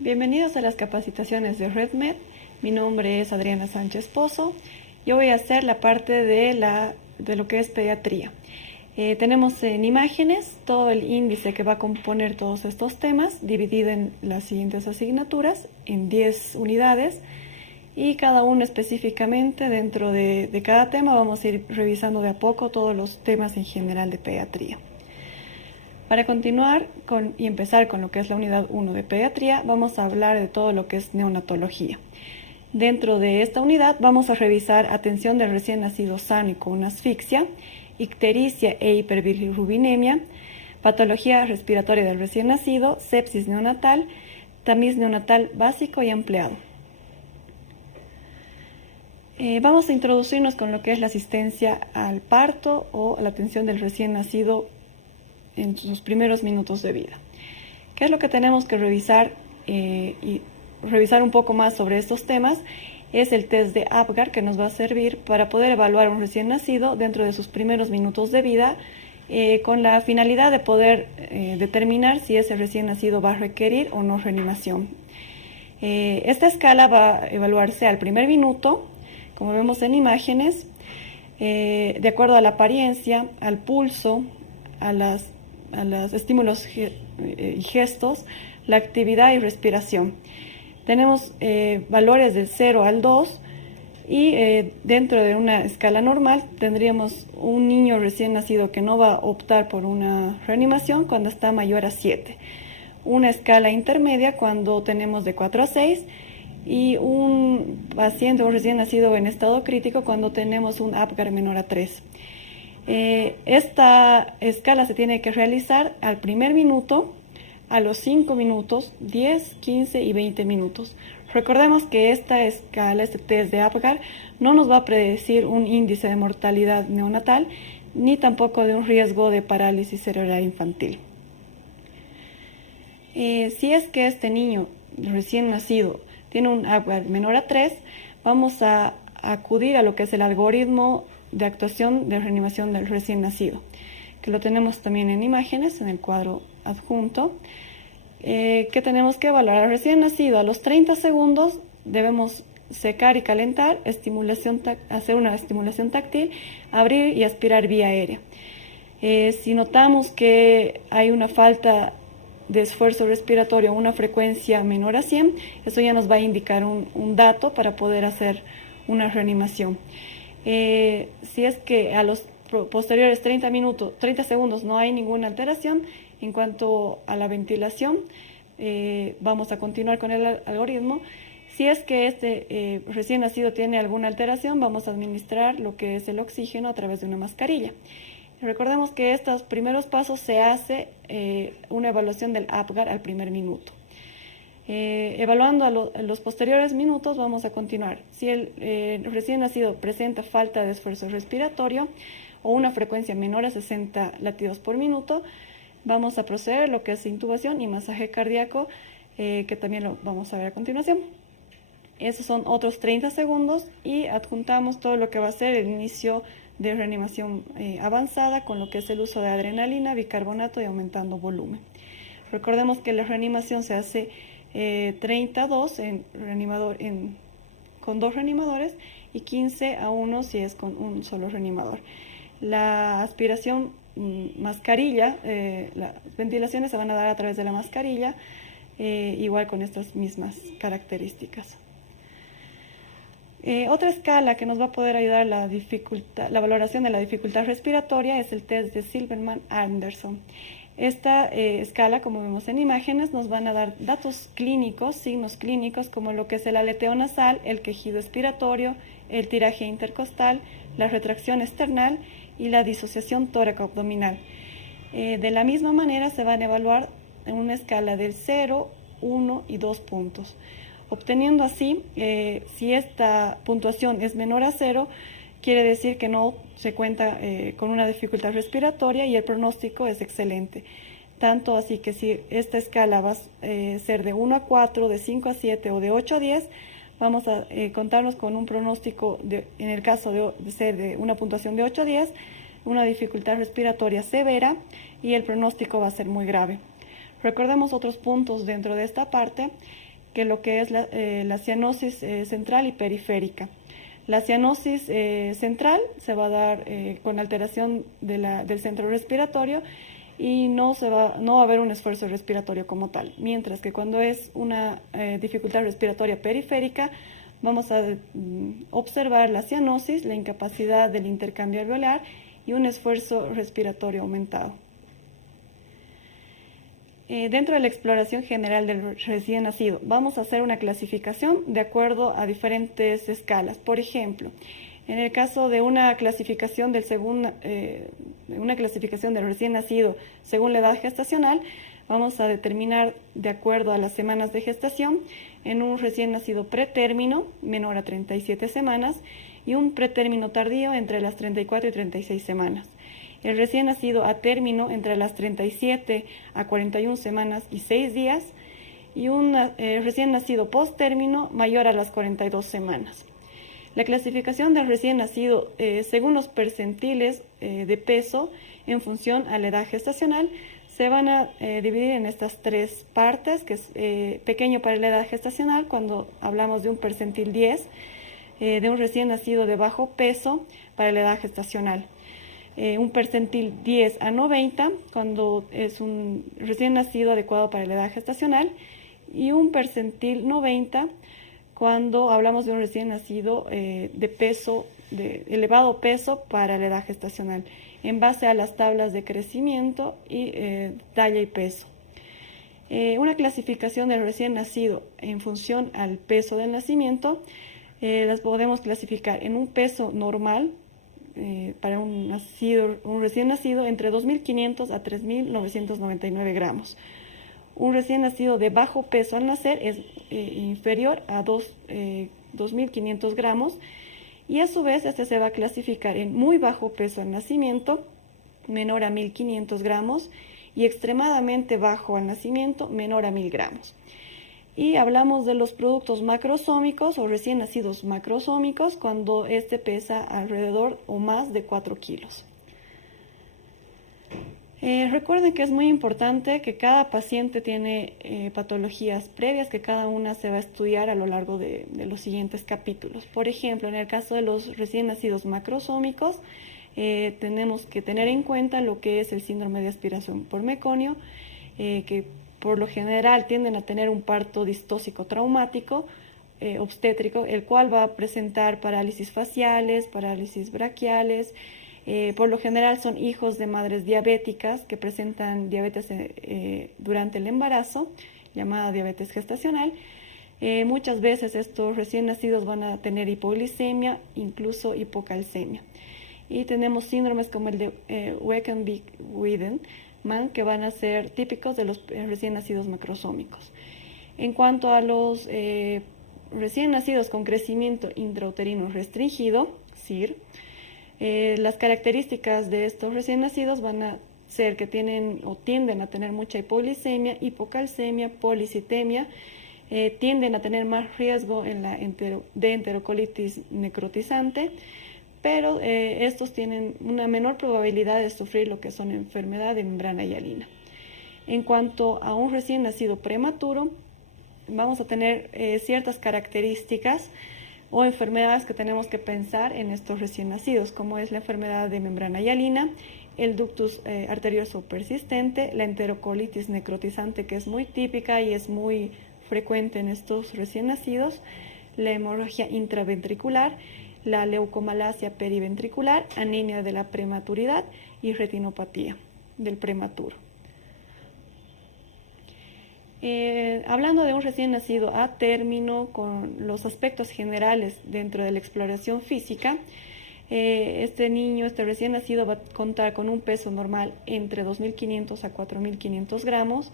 Bienvenidos a las capacitaciones de RedMed. Mi nombre es Adriana Sánchez Pozo. Yo voy a hacer la parte de lo que es pediatría. Tenemos en imágenes todo el índice que va a componer todos estos temas, dividido en las siguientes asignaturas, en 10 unidades, y cada uno específicamente dentro de cada tema vamos a ir revisando de a poco todos los temas en general de pediatría. Para continuar y empezar con lo que es la unidad 1 de pediatría, vamos a hablar de todo lo que es neonatología. Dentro de esta unidad vamos a revisar atención del recién nacido sano y con asfixia, ictericia e hiperbilirubinemia, patología respiratoria del recién nacido, sepsis neonatal, tamiz neonatal básico y ampliado. Vamos a introducirnos con lo que es la asistencia al parto o la atención del recién nacido en sus primeros minutos de vida. ¿Qué es lo que tenemos que revisar y revisar un poco más sobre estos temas? Es el test de Apgar, que nos va a servir para poder evaluar a un recién nacido dentro de sus primeros minutos de vida, con la finalidad de poder determinar si ese recién nacido va a requerir o no reanimación. Esta escala va a evaluarse al primer minuto, como vemos en imágenes, de acuerdo a la apariencia, al pulso, a los estímulos y gestos, la actividad y respiración. Tenemos valores del 0 al 2 y dentro de una escala normal tendríamos un niño recién nacido que no va a optar por una reanimación cuando está mayor a 7. Una escala intermedia cuando tenemos de 4 a 6 y un paciente o recién nacido en estado crítico cuando tenemos un Apgar menor a 3. Esta escala se tiene que realizar al primer minuto, a los 5 minutos, 10, 15 y 20 minutos. Recordemos que esta escala, este test de Apgar, no nos va a predecir un índice de mortalidad neonatal, ni tampoco de un riesgo de parálisis cerebral infantil. Si es que este niño recién nacido tiene un Apgar menor a 3, vamos a acudir a lo que es el algoritmo de actuación de reanimación del recién nacido, que lo tenemos también en imágenes en el cuadro adjunto. Que tenemos que evaluar al recién nacido. A los 30 segundos debemos secar y calentar, hacer una estimulación táctil, abrir y aspirar vía aérea. Si notamos que hay una falta de esfuerzo respiratorio, una frecuencia menor a 100, eso ya nos va a indicar un dato para poder hacer una reanimación. Si es que a los posteriores 30 segundos no hay ninguna alteración, en cuanto a la ventilación, vamos a continuar con el algoritmo. Si es que este recién nacido tiene alguna alteración, vamos a administrar lo que es el oxígeno a través de una mascarilla. Recordemos que estos primeros pasos se hace una evaluación del Apgar al primer minuto. Evaluando a los posteriores minutos, vamos a continuar. Si el recién nacido presenta falta de esfuerzo respiratorio o una frecuencia menor a 60 latidos por minuto, vamos a proceder a lo que es intubación y masaje cardíaco, que también lo vamos a ver a continuación. Esos son otros 30 segundos y adjuntamos todo lo que va a ser el inicio de reanimación avanzada con lo que es el uso de adrenalina, bicarbonato y aumentando volumen. Recordemos que la reanimación se hace 32 con 2 reanimadores y 15 a 1 si es con un solo reanimador. La aspiración mascarilla, las ventilaciones se van a dar a través de la mascarilla, igual con estas mismas características. Otra escala que nos va a poder ayudar la valoración de la dificultad respiratoria es el test de Silverman-Anderson. Esta escala, como vemos en imágenes, nos van a dar datos clínicos, signos clínicos, como lo que es el aleteo nasal, el quejido expiratorio, el tiraje intercostal, la retracción esternal y la disociación tóraco-abdominal. De la misma manera se van a evaluar en una escala del 0, 1 y 2 puntos. Obteniendo así, si esta puntuación es menor a 0, quiere decir que no se cuenta con una dificultad respiratoria y el pronóstico es excelente. Tanto así que si esta escala va a ser de 1 a 4, de 5 a 7 o de 8 a 10, vamos a contarnos con un pronóstico, en el caso de ser de una puntuación de 8 a 10, una dificultad respiratoria severa y el pronóstico va a ser muy grave. Recordemos otros puntos dentro de esta parte. que lo que es la cianosis central y periférica. La cianosis central se va a dar con alteración del centro respiratorio y no va a haber un esfuerzo respiratorio como tal, mientras que cuando es una dificultad respiratoria periférica, vamos a observar la cianosis, la incapacidad del intercambio alveolar y un esfuerzo respiratorio aumentado. Dentro de la exploración general del recién nacido, vamos a hacer una clasificación de acuerdo a diferentes escalas. Por ejemplo, en el caso de una clasificación del recién nacido según la edad gestacional, vamos a determinar de acuerdo a las semanas de gestación en un recién nacido pretérmino menor a 37 semanas y un pretérmino tardío entre las 34 y 36 semanas. El recién nacido a término entre las 37 a 41 semanas y 6 días y un recién nacido post-término mayor a las 42 semanas. La clasificación del recién nacido según los percentiles de peso en función a la edad gestacional se van a dividir en estas tres partes, que es pequeño para la edad gestacional cuando hablamos de un percentil 10, de un recién nacido de bajo peso para la edad gestacional. Un percentil 10 a 90 cuando es un recién nacido adecuado para la edad gestacional y un percentil 90 cuando hablamos de un recién nacido de elevado peso para la edad gestacional en base a las tablas de crecimiento y talla y peso. Una clasificación del recién nacido en función al peso del nacimiento las podemos clasificar en un peso normal para un recién nacido entre 2.500 a 3.999 gramos. Un recién nacido de bajo peso al nacer es inferior a 2.500 gramos y a su vez este se va a clasificar en muy bajo peso al nacimiento, menor a 1.500 gramos y extremadamente bajo al nacimiento, menor a 1.000 gramos. Y hablamos de los productos macrosómicos o recién nacidos macrosómicos cuando este pesa alrededor o más de 4 kilos. Recuerden que es muy importante que cada paciente tiene patologías previas que cada una se va a estudiar a lo largo de los siguientes capítulos. Por ejemplo, en el caso de los recién nacidos macrosómicos, tenemos que tener en cuenta lo que es el síndrome de aspiración por meconio, que por lo general tienden a tener un parto distóxico traumático obstétrico, el cual va a presentar parálisis faciales, parálisis braquiales. Por lo general son hijos de madres diabéticas que presentan diabetes durante el embarazo, llamada diabetes gestacional. Muchas veces estos recién nacidos van a tener hipoglicemia, incluso hipocalcemia. Y tenemos síndromes como el de Wekenbeek-Wiedemann, que van a ser típicos de los recién nacidos macrosómicos. En cuanto a los recién nacidos con crecimiento intrauterino restringido, CIR, las características de estos recién nacidos van a ser que tienen o tienden a tener mucha hipoglicemia, hipocalcemia, policitemia, tienden a tener más riesgo de enterocolitis necrotizante, pero estos tienen una menor probabilidad de sufrir lo que son enfermedad de membrana hialina. En cuanto a un recién nacido prematuro, vamos a tener ciertas características o enfermedades que tenemos que pensar en estos recién nacidos, como es la enfermedad de membrana hialina, el ductus arterioso persistente, la enterocolitis necrotizante, que es muy típica y es muy frecuente en estos recién nacidos, la hemorragia intraventricular, la leucomalacia periventricular, anemia de la prematuridad y retinopatía del prematuro. Hablando de un recién nacido a término, con los aspectos generales dentro de la exploración física, este recién nacido va a contar con un peso normal entre 2.500 a 4.500 gramos,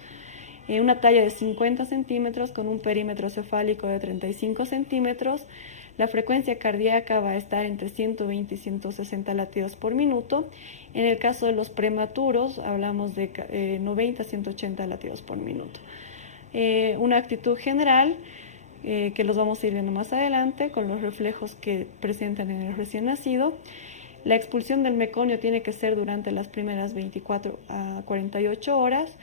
una talla de 50 centímetros con un perímetro cefálico de 35 centímetros. La frecuencia cardíaca va a estar entre 120 y 160 latidos por minuto. En el caso de los prematuros, hablamos de 90 a 180 latidos por minuto. Una actitud general, que los vamos a ir viendo más adelante, con los reflejos que presentan en el recién nacido. La expulsión del meconio tiene que ser durante las primeras 24 a 48 horas.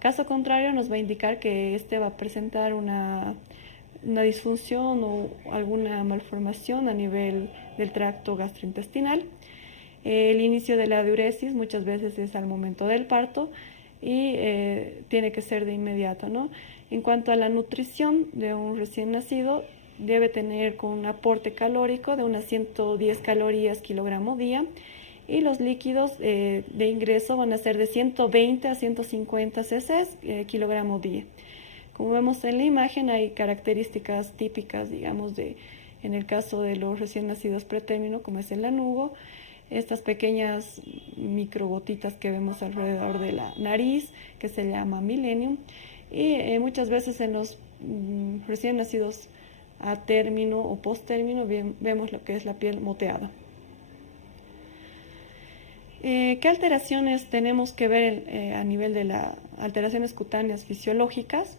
Caso contrario, nos va a indicar que este va a presentar una disfunción o alguna malformación a nivel del tracto gastrointestinal. El inicio de la diuresis muchas veces es al momento del parto y tiene que ser de inmediato, ¿no? En cuanto a la nutrición de un recién nacido, debe tener con un aporte calórico de unas 110 calorías kilogramo día, y los líquidos de ingreso van a ser de 120 a 150 cc kilogramo día. Como vemos en la imagen, hay características típicas, digamos, en el caso de los recién nacidos pretérmino, como es el lanugo, estas pequeñas microgotitas que vemos alrededor de la nariz, que se llama millennium, y muchas veces en los recién nacidos a término o post-término vemos lo que es la piel moteada. ¿Qué alteraciones tenemos que ver a nivel de las alteraciones cutáneas fisiológicas?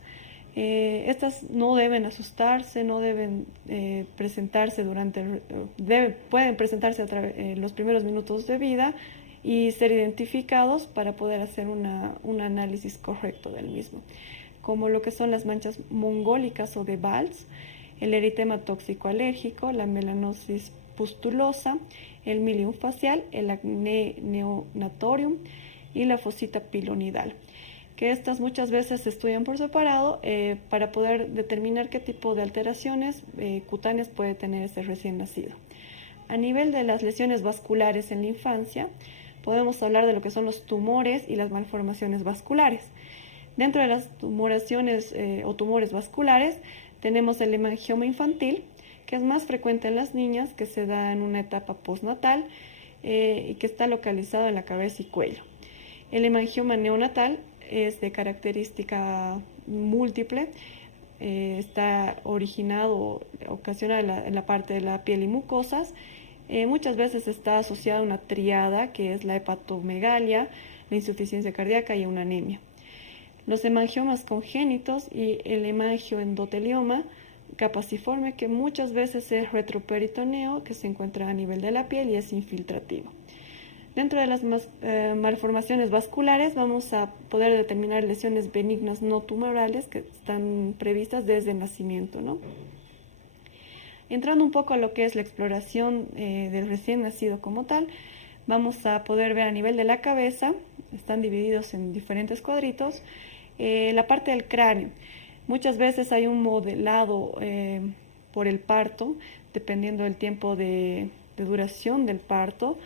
Estas no deben asustarse, no deben presentarse pueden presentarse los primeros minutos de vida y ser identificados para poder hacer un análisis correcto del mismo, como lo que son las manchas mongólicas o de Valls, el eritema tóxico alérgico, la melanosis pustulosa, el milium facial, el acné neonatorium y la fosita pilonidal, que estas muchas veces se estudian por separado para poder determinar qué tipo de alteraciones cutáneas puede tener ese recién nacido. A nivel de las lesiones vasculares en la infancia, podemos hablar de lo que son los tumores y las malformaciones vasculares. Dentro de las tumoraciones o tumores vasculares tenemos el hemangioma infantil, que es más frecuente en las niñas, que se da en una etapa postnatal y que está localizado en la cabeza y cuello. El hemangioma neonatal es de característica múltiple, está originado, ocasionado en la parte de la piel y mucosas. Muchas veces está asociada a una triada, que es la hepatomegalia, la insuficiencia cardíaca y una anemia. Los hemangiomas congénitos y el hemangioendotelioma capaciforme, que muchas veces es retroperitoneo, que se encuentra a nivel de la piel y es infiltrativo. Dentro de las malformaciones vasculares vamos a poder determinar lesiones benignas no tumorales que están previstas desde el nacimiento, ¿no? Entrando un poco a lo que es la exploración del recién nacido como tal, vamos a poder ver a nivel de la cabeza, están divididos en diferentes cuadritos, la parte del cráneo. Muchas veces hay un modelado por el parto, dependiendo del tiempo de duración del parto.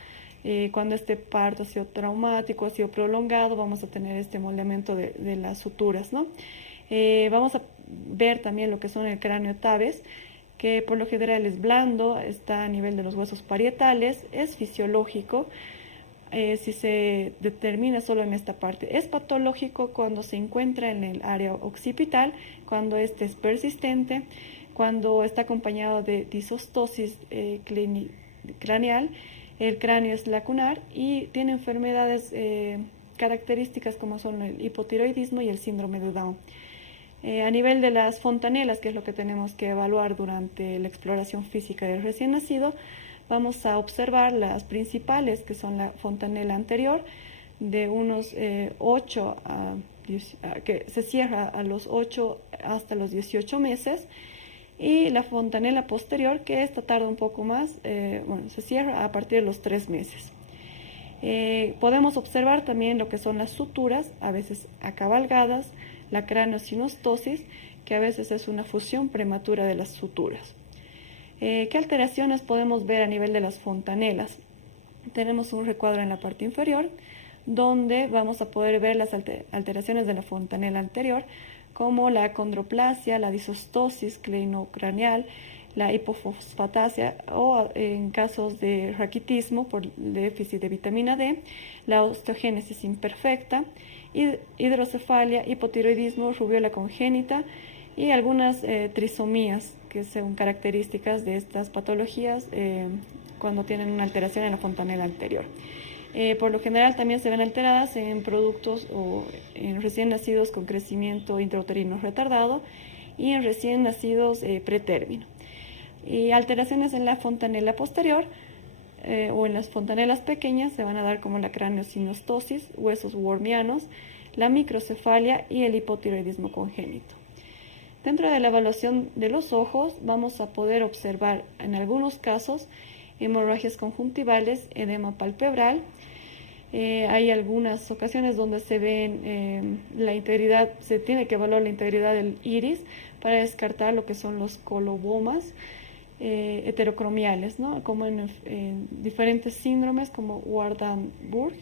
Cuando este parto ha sido traumático, ha sido prolongado, vamos a tener este moldeamiento de las suturas, ¿no? Vamos a ver también lo que son el cráneo Tabes, que por lo general es blando, está a nivel de los huesos parietales, es fisiológico. Si se determina solo en esta parte. Es patológico cuando se encuentra en el área occipital, cuando este es persistente, cuando está acompañado de disostosis craneal, el cráneo es lacunar y tiene enfermedades características como son el hipotiroidismo y el síndrome de Down. A nivel de las fontanelas, que es lo que tenemos que evaluar durante la exploración física del recién nacido, vamos a observar las principales, que son la fontanela anterior, de unos 8 que se cierra a los 8 hasta los 18 meses, y la fontanela posterior, que esta tarda un poco más, se cierra a partir de los 3 meses. Podemos observar también lo que son las suturas, a veces acabalgadas, la craneosinostosis, que a veces es una fusión prematura de las suturas. ¿Qué alteraciones podemos ver a nivel de las fontanelas? Tenemos un recuadro en la parte inferior, donde vamos a poder ver las alteraciones de la fontanela anterior, como la acondroplasia, la disostosis cleidocraneal, la hipofosfatasia o en casos de raquitismo por déficit de vitamina D, la osteogénesis imperfecta, hidrocefalia, hipotiroidismo, rubiola congénita y algunas trisomías, que son características de estas patologías cuando tienen una alteración en la fontanela anterior. Por lo general también se ven alteradas en productos o en recién nacidos con crecimiento intrauterino retardado y en recién nacidos pretérmino. Y alteraciones en la fontanela posterior o en las fontanelas pequeñas se van a dar como la craneosinostosis, huesos wormianos, la microcefalia y el hipotiroidismo congénito. Dentro de la evaluación de los ojos vamos a poder observar en algunos casos hemorragias conjuntivales, edema palpebral. Hay algunas ocasiones donde se ven la integridad, se tiene que evaluar la integridad del iris para descartar lo que son los colobomas heterocromiales, ¿no? Como en diferentes síndromes como Waardenburg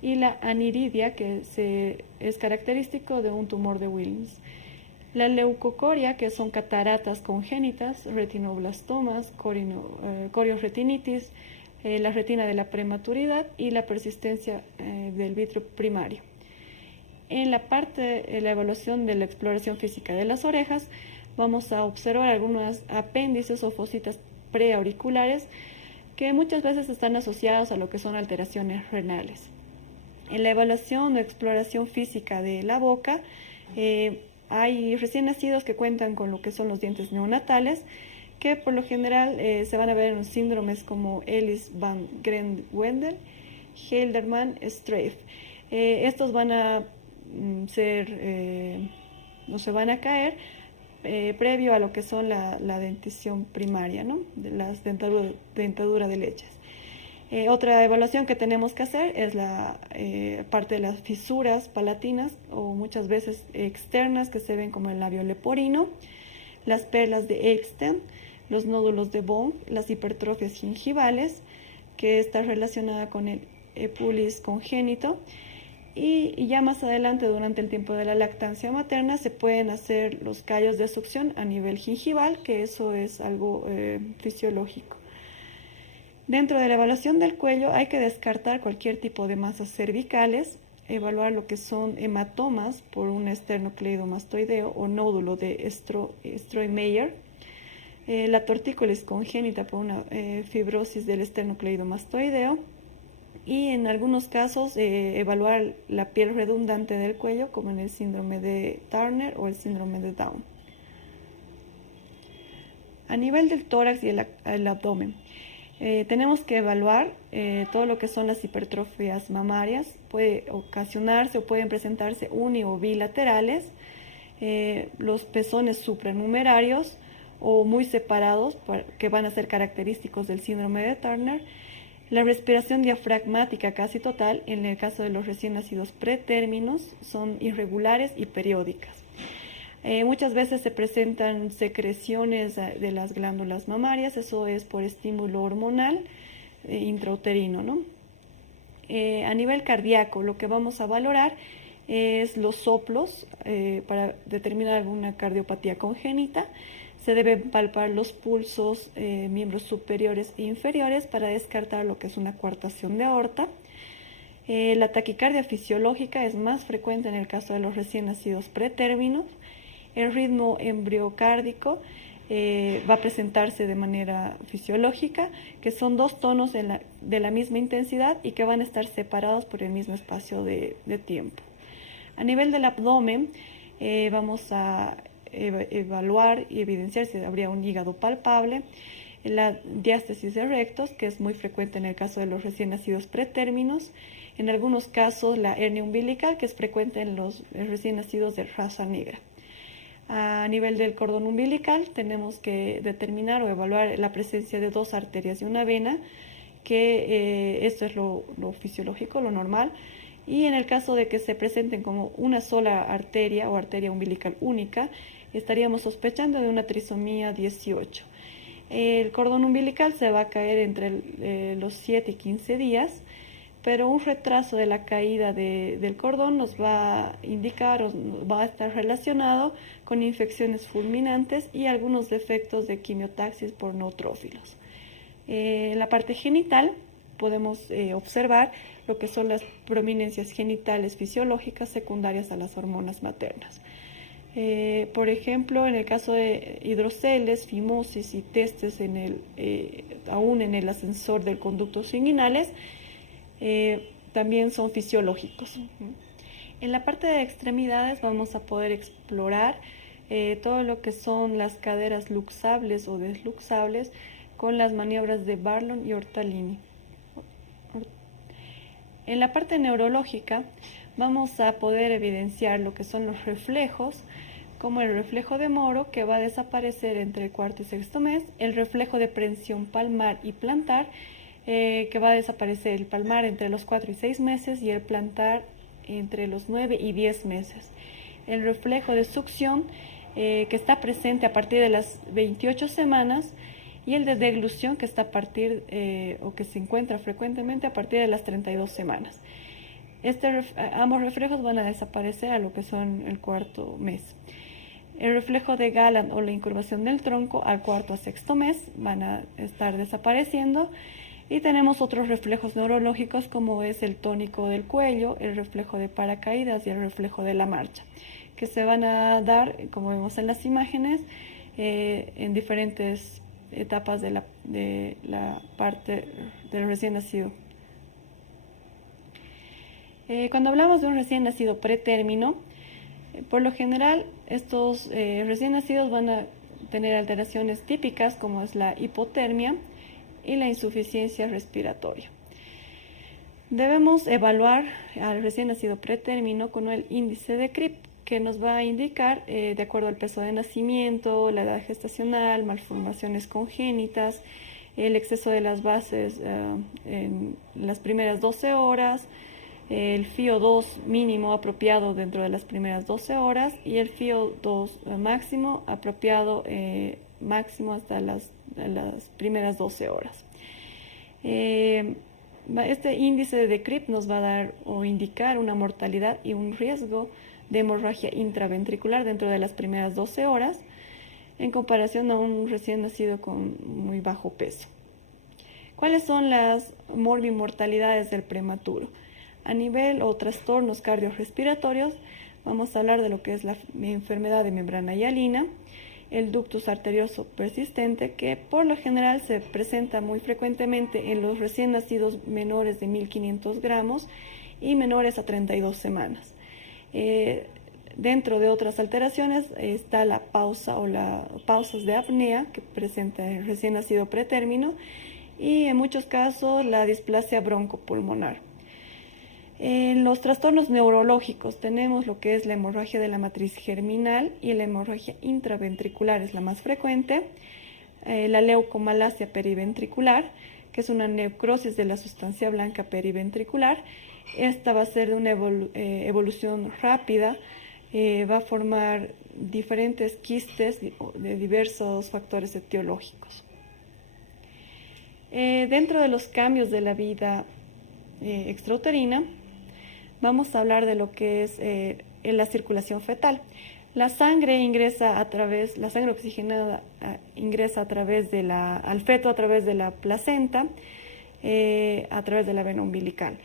y la aniridia, que es característico de un tumor de Wilms. La leucocoria, que son cataratas congénitas, retinoblastomas, corioretinitis, la retina de la prematuridad y la persistencia del vitrio primario. En la parte de la evaluación de la exploración física de las orejas, vamos a observar algunos apéndices o fositas preauriculares que muchas veces están asociados a lo que son alteraciones renales. En la evaluación o exploración física de la boca, hay recién nacidos que cuentan con lo que son los dientes neonatales, que por lo general se van a ver en síndromes como Ellis van Green-Wendel, Hilderman-Streiff. Estos van a no se van a caer previo a lo que son la dentición primaria, ¿no? De las dentadura de leches. Otra evaluación que tenemos que hacer es la parte de las fisuras palatinas o muchas veces externas que se ven como el labio leporino, las perlas de Epstein, los nódulos de Bone, las hipertrofias gingivales, que está relacionada con el epulis congénito, y ya más adelante, durante el tiempo de la lactancia materna, se pueden hacer los callos de succión a nivel gingival, que eso es algo fisiológico. Dentro de la evaluación del cuello hay que descartar cualquier tipo de masas cervicales, evaluar lo que son hematomas por un esternocleidomastoideo o nódulo de Stroh-Meyer, la tortícolis congénita por una fibrosis del esternocleidomastoideo, y en algunos casos evaluar la piel redundante del cuello, como en el síndrome de Turner o el síndrome de Down. A nivel del tórax y el abdomen, tenemos que evaluar todo lo que son las hipertrofias mamarias. Puede ocasionarse o pueden presentarse uni o bilaterales, los pezones supranumerarios o muy separados, que van a ser característicos del síndrome de Turner, la respiración diafragmática casi total, en el caso de los recién nacidos pretérminos, son irregulares y periódicas. Muchas veces se presentan secreciones de las glándulas mamarias, eso es por estímulo hormonal intrauterino, ¿no? A nivel cardíaco, lo que vamos a valorar es los soplos para determinar alguna cardiopatía congénita. Se deben palpar los pulsos, miembros superiores e inferiores para descartar lo que es una coartación de aorta. La taquicardia fisiológica es más frecuente en el caso de los recién nacidos pretérminos. El ritmo embriocárdico va a presentarse de manera fisiológica, que son dos tonos de la misma intensidad y que van a estar separados por el mismo espacio de tiempo. A nivel del abdomen, vamos a evaluar y evidenciar si habría un hígado palpable, la diástasis de rectos, que es muy frecuente en el caso de los recién nacidos pretérminos, en algunos casos la hernia umbilical, que es frecuente en los recién nacidos de raza negra. A nivel del cordón umbilical tenemos que determinar o evaluar la presencia de dos arterias y una vena, que esto es lo fisiológico, lo normal, y en el caso de que se presenten como una sola arteria o arteria umbilical única, estaríamos sospechando de una trisomía 18. El cordón umbilical se va a caer entre los 7 y 15 días, pero un retraso de la caída del cordón nos va a indicar o va a estar relacionado con infecciones fulminantes y algunos defectos de quimiotaxis por neutrófilos. En la parte genital podemos observar lo que son las prominencias genitales fisiológicas secundarias a las hormonas maternas. Por ejemplo, en el caso de hidroceles, fimosis y testes aún en el ascensor del conducto inguinales, también son fisiológicos. En la parte de extremidades vamos a poder explorar todo lo que son las caderas luxables o desluxables con las maniobras de Barlon y Ortalini. En la parte neurológica vamos a poder evidenciar lo que son los reflejos, como el reflejo de Moro, que va a desaparecer entre el cuarto y sexto mes, el reflejo de prensión palmar y plantar, que va a desaparecer el palmar entre los 4 y 6 meses y el plantar entre los 9 y 10 meses. El reflejo de succión, que está presente a partir de las 28 semanas, y el de deglución, que está a partir o que se encuentra frecuentemente a partir de las 32 semanas. Ambos reflejos van a desaparecer a lo que son el cuarto mes. El reflejo de Galland o la incurvación del tronco al cuarto a sexto mes van a estar desapareciendo. Y tenemos otros reflejos neurológicos, como es el tónico del cuello, el reflejo de paracaídas y el reflejo de la marcha, que se van a dar, como vemos en las imágenes, en diferentes etapas de la parte del recién nacido. Cuando hablamos de un recién nacido pretérmino, por lo general estos recién nacidos van a tener alteraciones típicas, como es la hipotermia y la insuficiencia respiratoria. Debemos evaluar al recién nacido pretérmino con el índice de CRIP, que nos va a indicar, de acuerdo al peso de nacimiento, la edad gestacional, malformaciones congénitas, el exceso de las bases en las primeras 12 horas, el FiO2 mínimo apropiado dentro de las primeras 12 horas y el FiO2 máximo apropiado máximo hasta las primeras 12 horas. Este índice de CRIP nos va a dar o indicar una mortalidad y un riesgo de hemorragia intraventricular dentro de las primeras 12 horas en comparación a un recién nacido con muy bajo peso. ¿Cuáles son las morbimortalidades del prematuro? A nivel o trastornos cardiorrespiratorios, vamos a hablar de lo que es la enfermedad de membrana hialina, el ductus arterioso persistente, que por lo general se presenta muy frecuentemente en los recién nacidos menores de 1.500 gramos y menores a 32 semanas. Dentro de otras alteraciones está la pausa o las pausas de apnea que presenta el recién nacido pretérmino y en muchos casos la displasia broncopulmonar. En los trastornos neurológicos tenemos lo que es la hemorragia de la matriz germinal y la hemorragia intraventricular es la más frecuente, la leucomalacia periventricular, que es una necrosis de la sustancia blanca periventricular. Esta va a ser de una evolución rápida, va a formar diferentes quistes de diversos factores etiológicos. Dentro de los cambios de la vida extrauterina, vamos a hablar de lo que es la circulación fetal. La sangre oxigenada ingresa al feto a través de la placenta, a través de la vena umbilical.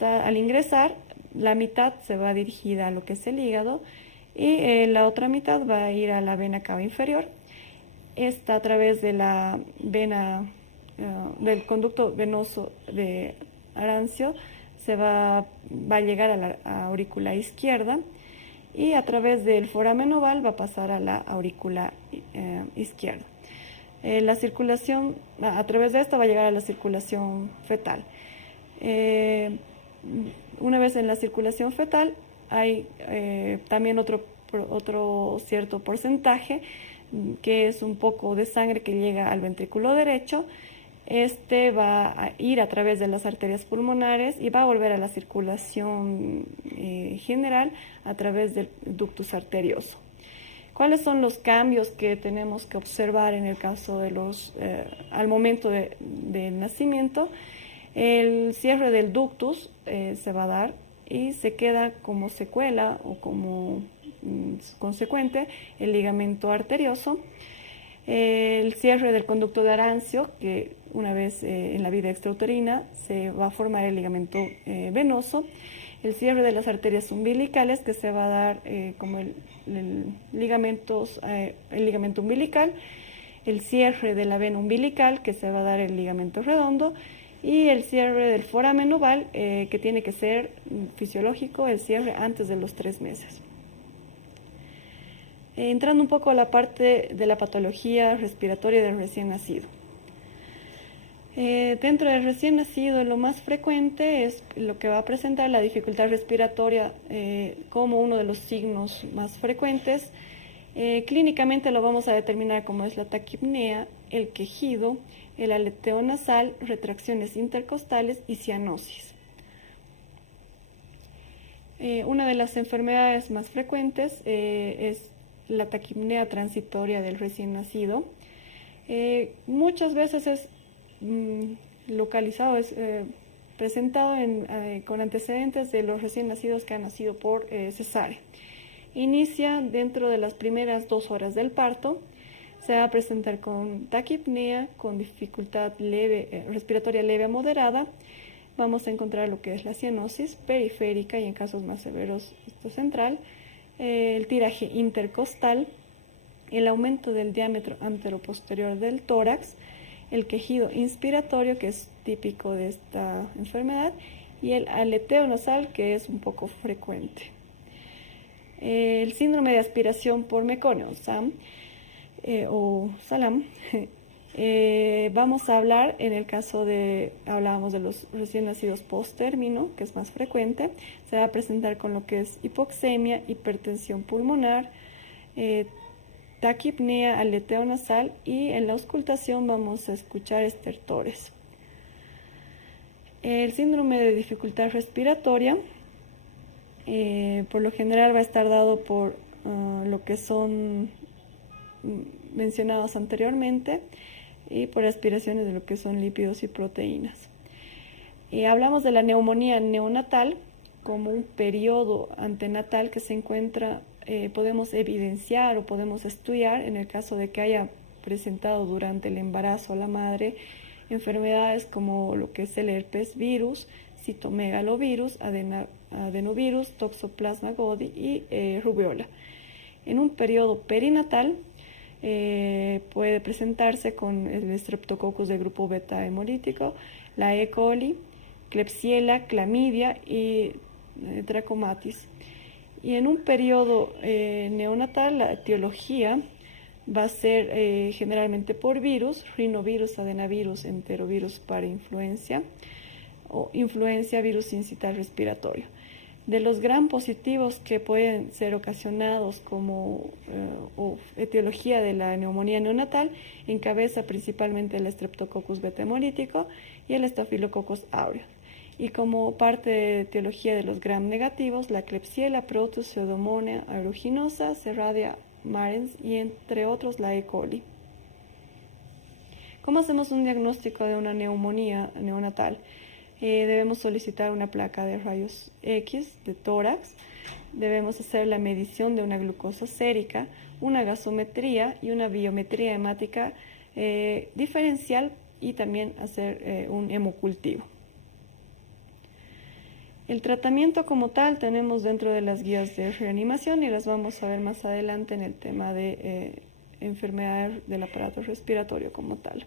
Al ingresar, la mitad se va dirigida a lo que es el hígado y la otra mitad va a ir a la vena cava inferior. Esta a través de la vena, del conducto venoso de Arancio, va a llegar a la aurícula izquierda y a través del foramen oval va a pasar a la aurícula izquierda. La circulación, a través de esta va a llegar a la circulación fetal. Una vez en la circulación fetal hay también otro cierto porcentaje que es un poco de sangre que llega al ventrículo derecho. Este va a ir a través de las arterias pulmonares y va a volver a la circulación general a través del ductus arterioso. ¿Cuáles son los cambios que tenemos que observar en el caso de al momento del nacimiento? El cierre del ductus se va a dar y se queda como secuela o como consecuente el ligamento arterioso. El cierre del conducto de Arancio, que una vez en la vida extrauterina se va a formar el ligamento venoso. El cierre de las arterias umbilicales, que se va a dar como el ligamento umbilical. El cierre de la vena umbilical, que se va a dar el ligamento redondo. Y el cierre del foramen oval, que tiene que ser fisiológico, el cierre antes de los 3 meses. Entrando un poco a la parte de la patología respiratoria del recién nacido. Dentro del recién nacido, lo más frecuente es lo que va a presentar la dificultad respiratoria como uno de los signos más frecuentes. Clínicamente lo vamos a determinar como es la taquipnea, el quejido, el aleteo nasal, retracciones intercostales y cianosis. Una de las enfermedades más frecuentes es la taquipnea transitoria del recién nacido. Muchas veces es localizado, es presentado con antecedentes de los recién nacidos que han nacido por cesárea. Inicia dentro de las primeras 2 horas del parto. Se va a presentar con taquipnea, con dificultad leve, respiratoria leve a moderada. Vamos a encontrar lo que es la cianosis periférica y en casos más severos esto central, el tiraje intercostal, el aumento del diámetro anteroposterior del tórax, el quejido inspiratorio, que es típico de esta enfermedad, y el aleteo nasal, que es un poco frecuente. El síndrome de aspiración por meconio, SAM, o SALAM, vamos a hablar en el caso hablábamos de los recién nacidos post-término, que es más frecuente. Se va a presentar con lo que es hipoxemia, hipertensión pulmonar, taquipnea, aleteo nasal, y en la auscultación vamos a escuchar estertores. El síndrome de dificultad respiratoria, por lo general va a estar dado por lo que son mencionados anteriormente y por aspiraciones de lo que son lípidos y proteínas. Hablamos de la neumonía neonatal como un periodo antenatal que se encuentra, podemos evidenciar o podemos estudiar en el caso de que haya presentado durante el embarazo a la madre enfermedades como lo que es el herpes virus, citomegalovirus, adenovirus, toxoplasma godi y rubiola. En un periodo perinatal puede presentarse con el Streptococcus de grupo beta hemolítico, la E. coli, Klebsiella, clamidia y Trachomatis. Y en un periodo neonatal, la etiología va a ser generalmente por virus, rinovirus, adenavirus, enterovirus parainfluencia o influencia virus sincital respiratorio. De los gram positivos que pueden ser ocasionados como etiología de la neumonía neonatal, encabeza principalmente el Streptococcus beta hemolítico y el Staphylococcus aureus. Y como parte de etiología de los gram negativos, la Klebsiella, Proteus, Pseudomonas aeruginosa, Serratia marens y entre otros la E. coli. ¿Cómo hacemos un diagnóstico de una neumonía neonatal? Debemos solicitar una placa de rayos X de tórax, debemos hacer la medición de una glucosa sérica, una gasometría y una biometría hemática diferencial y también hacer un hemocultivo. El tratamiento como tal tenemos dentro de las guías de reanimación y las vamos a ver más adelante en el tema de enfermedades del aparato respiratorio como tal.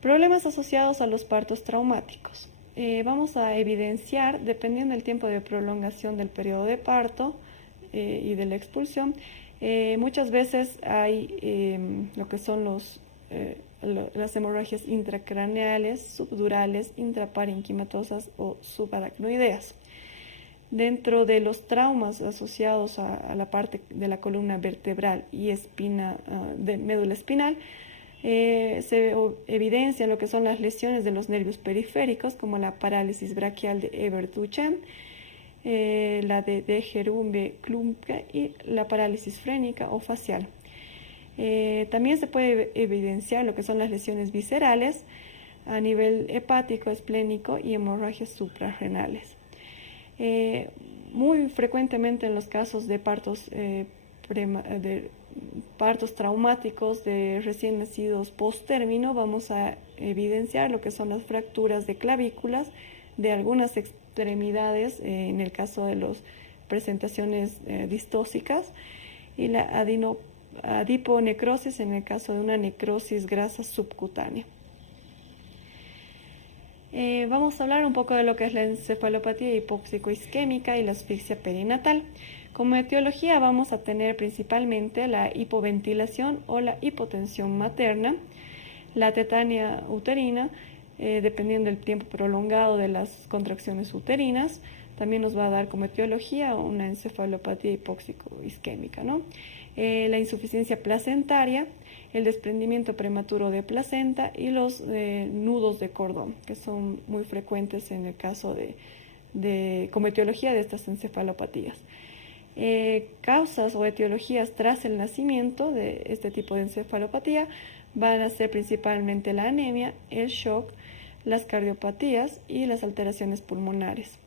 Problemas asociados a los partos traumáticos. Vamos a evidenciar, dependiendo del tiempo de prolongación del periodo de parto y de la expulsión, muchas veces hay lo que son las hemorragias intracraneales, subdurales, intraparenquimatosas o subaracnoideas. Dentro de los traumas asociados a la parte de la columna vertebral y de médula espinal, se evidencian lo que son las lesiones de los nervios periféricos, como la parálisis braquial de Ebert-Duchenne, la de Degerumbe-Klumpke y la parálisis frénica o facial. También se puede evidenciar lo que son las lesiones viscerales a nivel hepático, esplénico y hemorragias suprarrenales. Muy frecuentemente en los casos de partos traumáticos de recién nacidos post-término vamos a evidenciar lo que son las fracturas de clavículas de algunas extremidades en el caso de las presentaciones distóxicas y la adiponecrosis en el caso de una necrosis grasa subcutánea. Vamos a hablar un poco de lo que es la encefalopatía hipóxico-isquémica y la asfixia perinatal. Como etiología vamos a tener principalmente la hipoventilación o la hipotensión materna, La tetania uterina, dependiendo del tiempo prolongado de las contracciones uterinas, también nos va a dar como etiología una encefalopatía hipóxico-isquémica, ¿no? La insuficiencia placentaria, el desprendimiento prematuro de placenta y los nudos de cordón, que son muy frecuentes en el caso como etiología de estas encefalopatías. Causas o etiologías tras el nacimiento de este tipo de encefalopatía van a ser principalmente la anemia, el shock, las cardiopatías y las alteraciones pulmonares.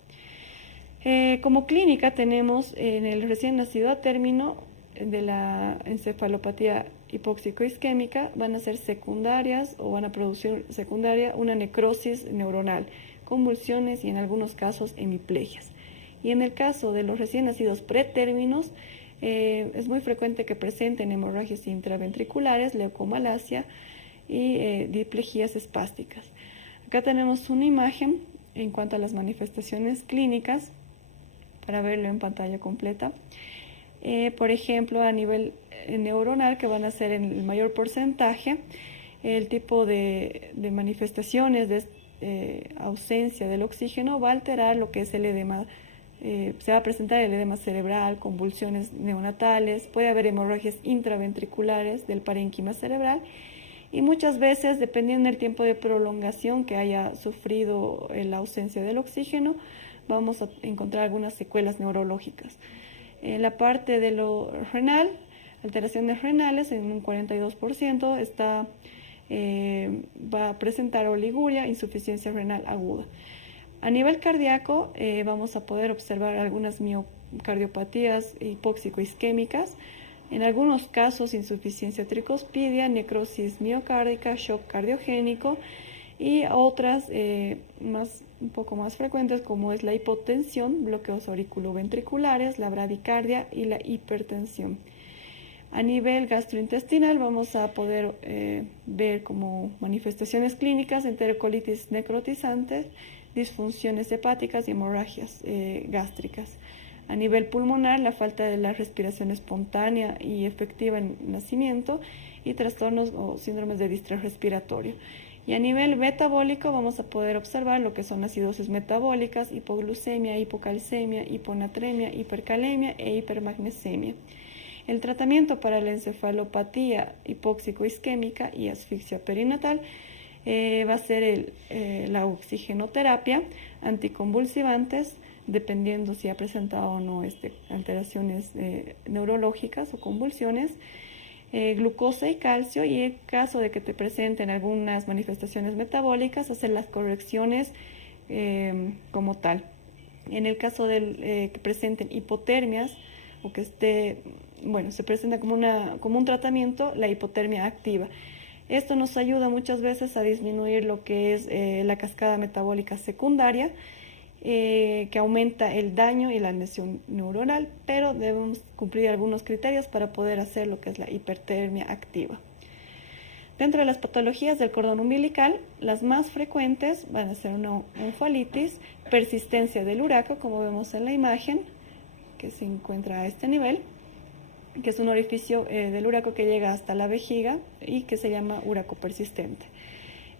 Como clínica tenemos en el recién nacido a término de la encefalopatía hipóxico-isquémica van a ser secundarias o van a producir secundaria una necrosis neuronal, convulsiones y en algunos casos hemiplegias. Y en el caso de los recién nacidos pretérminos, es muy frecuente que presenten hemorragias intraventriculares, leucomalacia y diplejías espásticas. Acá tenemos una imagen en cuanto a las manifestaciones clínicas para verlo en pantalla completa. Por ejemplo, a nivel neuronal, que van a ser en el mayor porcentaje, el tipo de manifestaciones de ausencia del oxígeno va a alterar lo que es el edema. Se va a presentar el edema cerebral, convulsiones neonatales, puede haber hemorragias intraventriculares del parénquima cerebral y muchas veces, dependiendo del tiempo de prolongación que haya sufrido la ausencia del oxígeno, vamos a encontrar algunas secuelas neurológicas. En la parte de lo renal, alteraciones renales en un 42% va a presentar oliguria, insuficiencia renal aguda. A nivel cardíaco vamos a poder observar algunas miocardiopatías hipóxico-isquémicas, en algunos casos insuficiencia tricuspidia, necrosis miocárdica, shock cardiogénico y otras un poco más frecuentes como es la hipotensión, bloqueos auriculoventriculares, la bradicardia y la hipertensión. A nivel gastrointestinal vamos a poder ver como manifestaciones clínicas enterocolitis necrotizante, disfunciones hepáticas y hemorragias gástricas. A nivel pulmonar, la falta de la respiración espontánea y efectiva en nacimiento y trastornos o síndromes de distrés respiratorio. Y a nivel metabólico vamos a poder observar lo que son acidosis metabólicas, hipoglucemia, hipocalcemia, hiponatremia, hipercalemia e hipermagnesemia. El tratamiento para la encefalopatía hipóxico-isquémica y asfixia perinatal va a ser la oxigenoterapia, anticonvulsivantes, dependiendo si ha presentado o no alteraciones neurológicas o convulsiones, glucosa y calcio, y en caso de que te presenten algunas manifestaciones metabólicas, hacer las correcciones como tal. En el caso de que presenten hipotermias o que se presenta como un tratamiento, la hipotermia activa. Esto nos ayuda muchas veces a disminuir lo que es la cascada metabólica secundaria, que aumenta el daño y la lesión neuronal, pero debemos cumplir algunos criterios para poder hacer lo que es la hipertermia activa. Dentro de las patologías del cordón umbilical, las más frecuentes van a ser una onfalitis, persistencia del uraco, como vemos en la imagen, que se encuentra a este nivel, que es un orificio del uraco que llega hasta la vejiga y que se llama uraco persistente.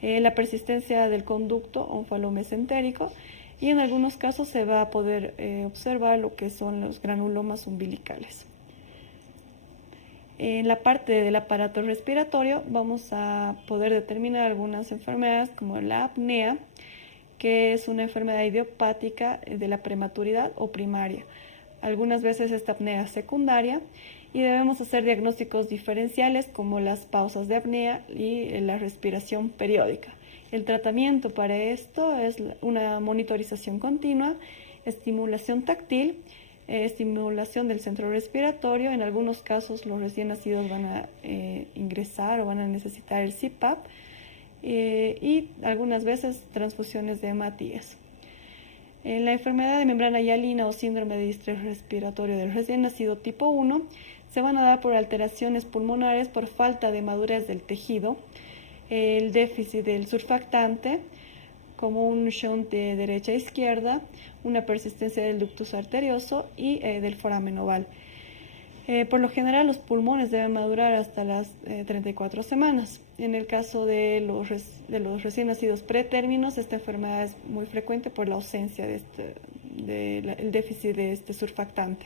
La persistencia del conducto onfalomesentérico, y en algunos casos se va a poder observar lo que son los granulomas umbilicales. En la parte del aparato respiratorio vamos a poder determinar algunas enfermedades como la apnea, que es una enfermedad idiopática de la prematuridad o primaria. Algunas veces esta apnea es secundaria y debemos hacer diagnósticos diferenciales como las pausas de apnea y la respiración periódica. El tratamiento para esto es una monitorización continua, estimulación táctil, estimulación del centro respiratorio. En algunos casos los recién nacidos van a ingresar o van a necesitar el CPAP y algunas veces transfusiones de hematíes. En la enfermedad de membrana hialina o síndrome de distrés respiratorio del recién nacido tipo 1 se van a dar por alteraciones pulmonares por falta de madurez del tejido, el déficit del surfactante, como un shunt de derecha a izquierda, una persistencia del ductus arterioso y del foramen oval. Por lo general, los pulmones deben madurar hasta las 34 semanas. En el caso de los recién nacidos pretérminos, esta enfermedad es muy frecuente por la ausencia del déficit de este surfactante.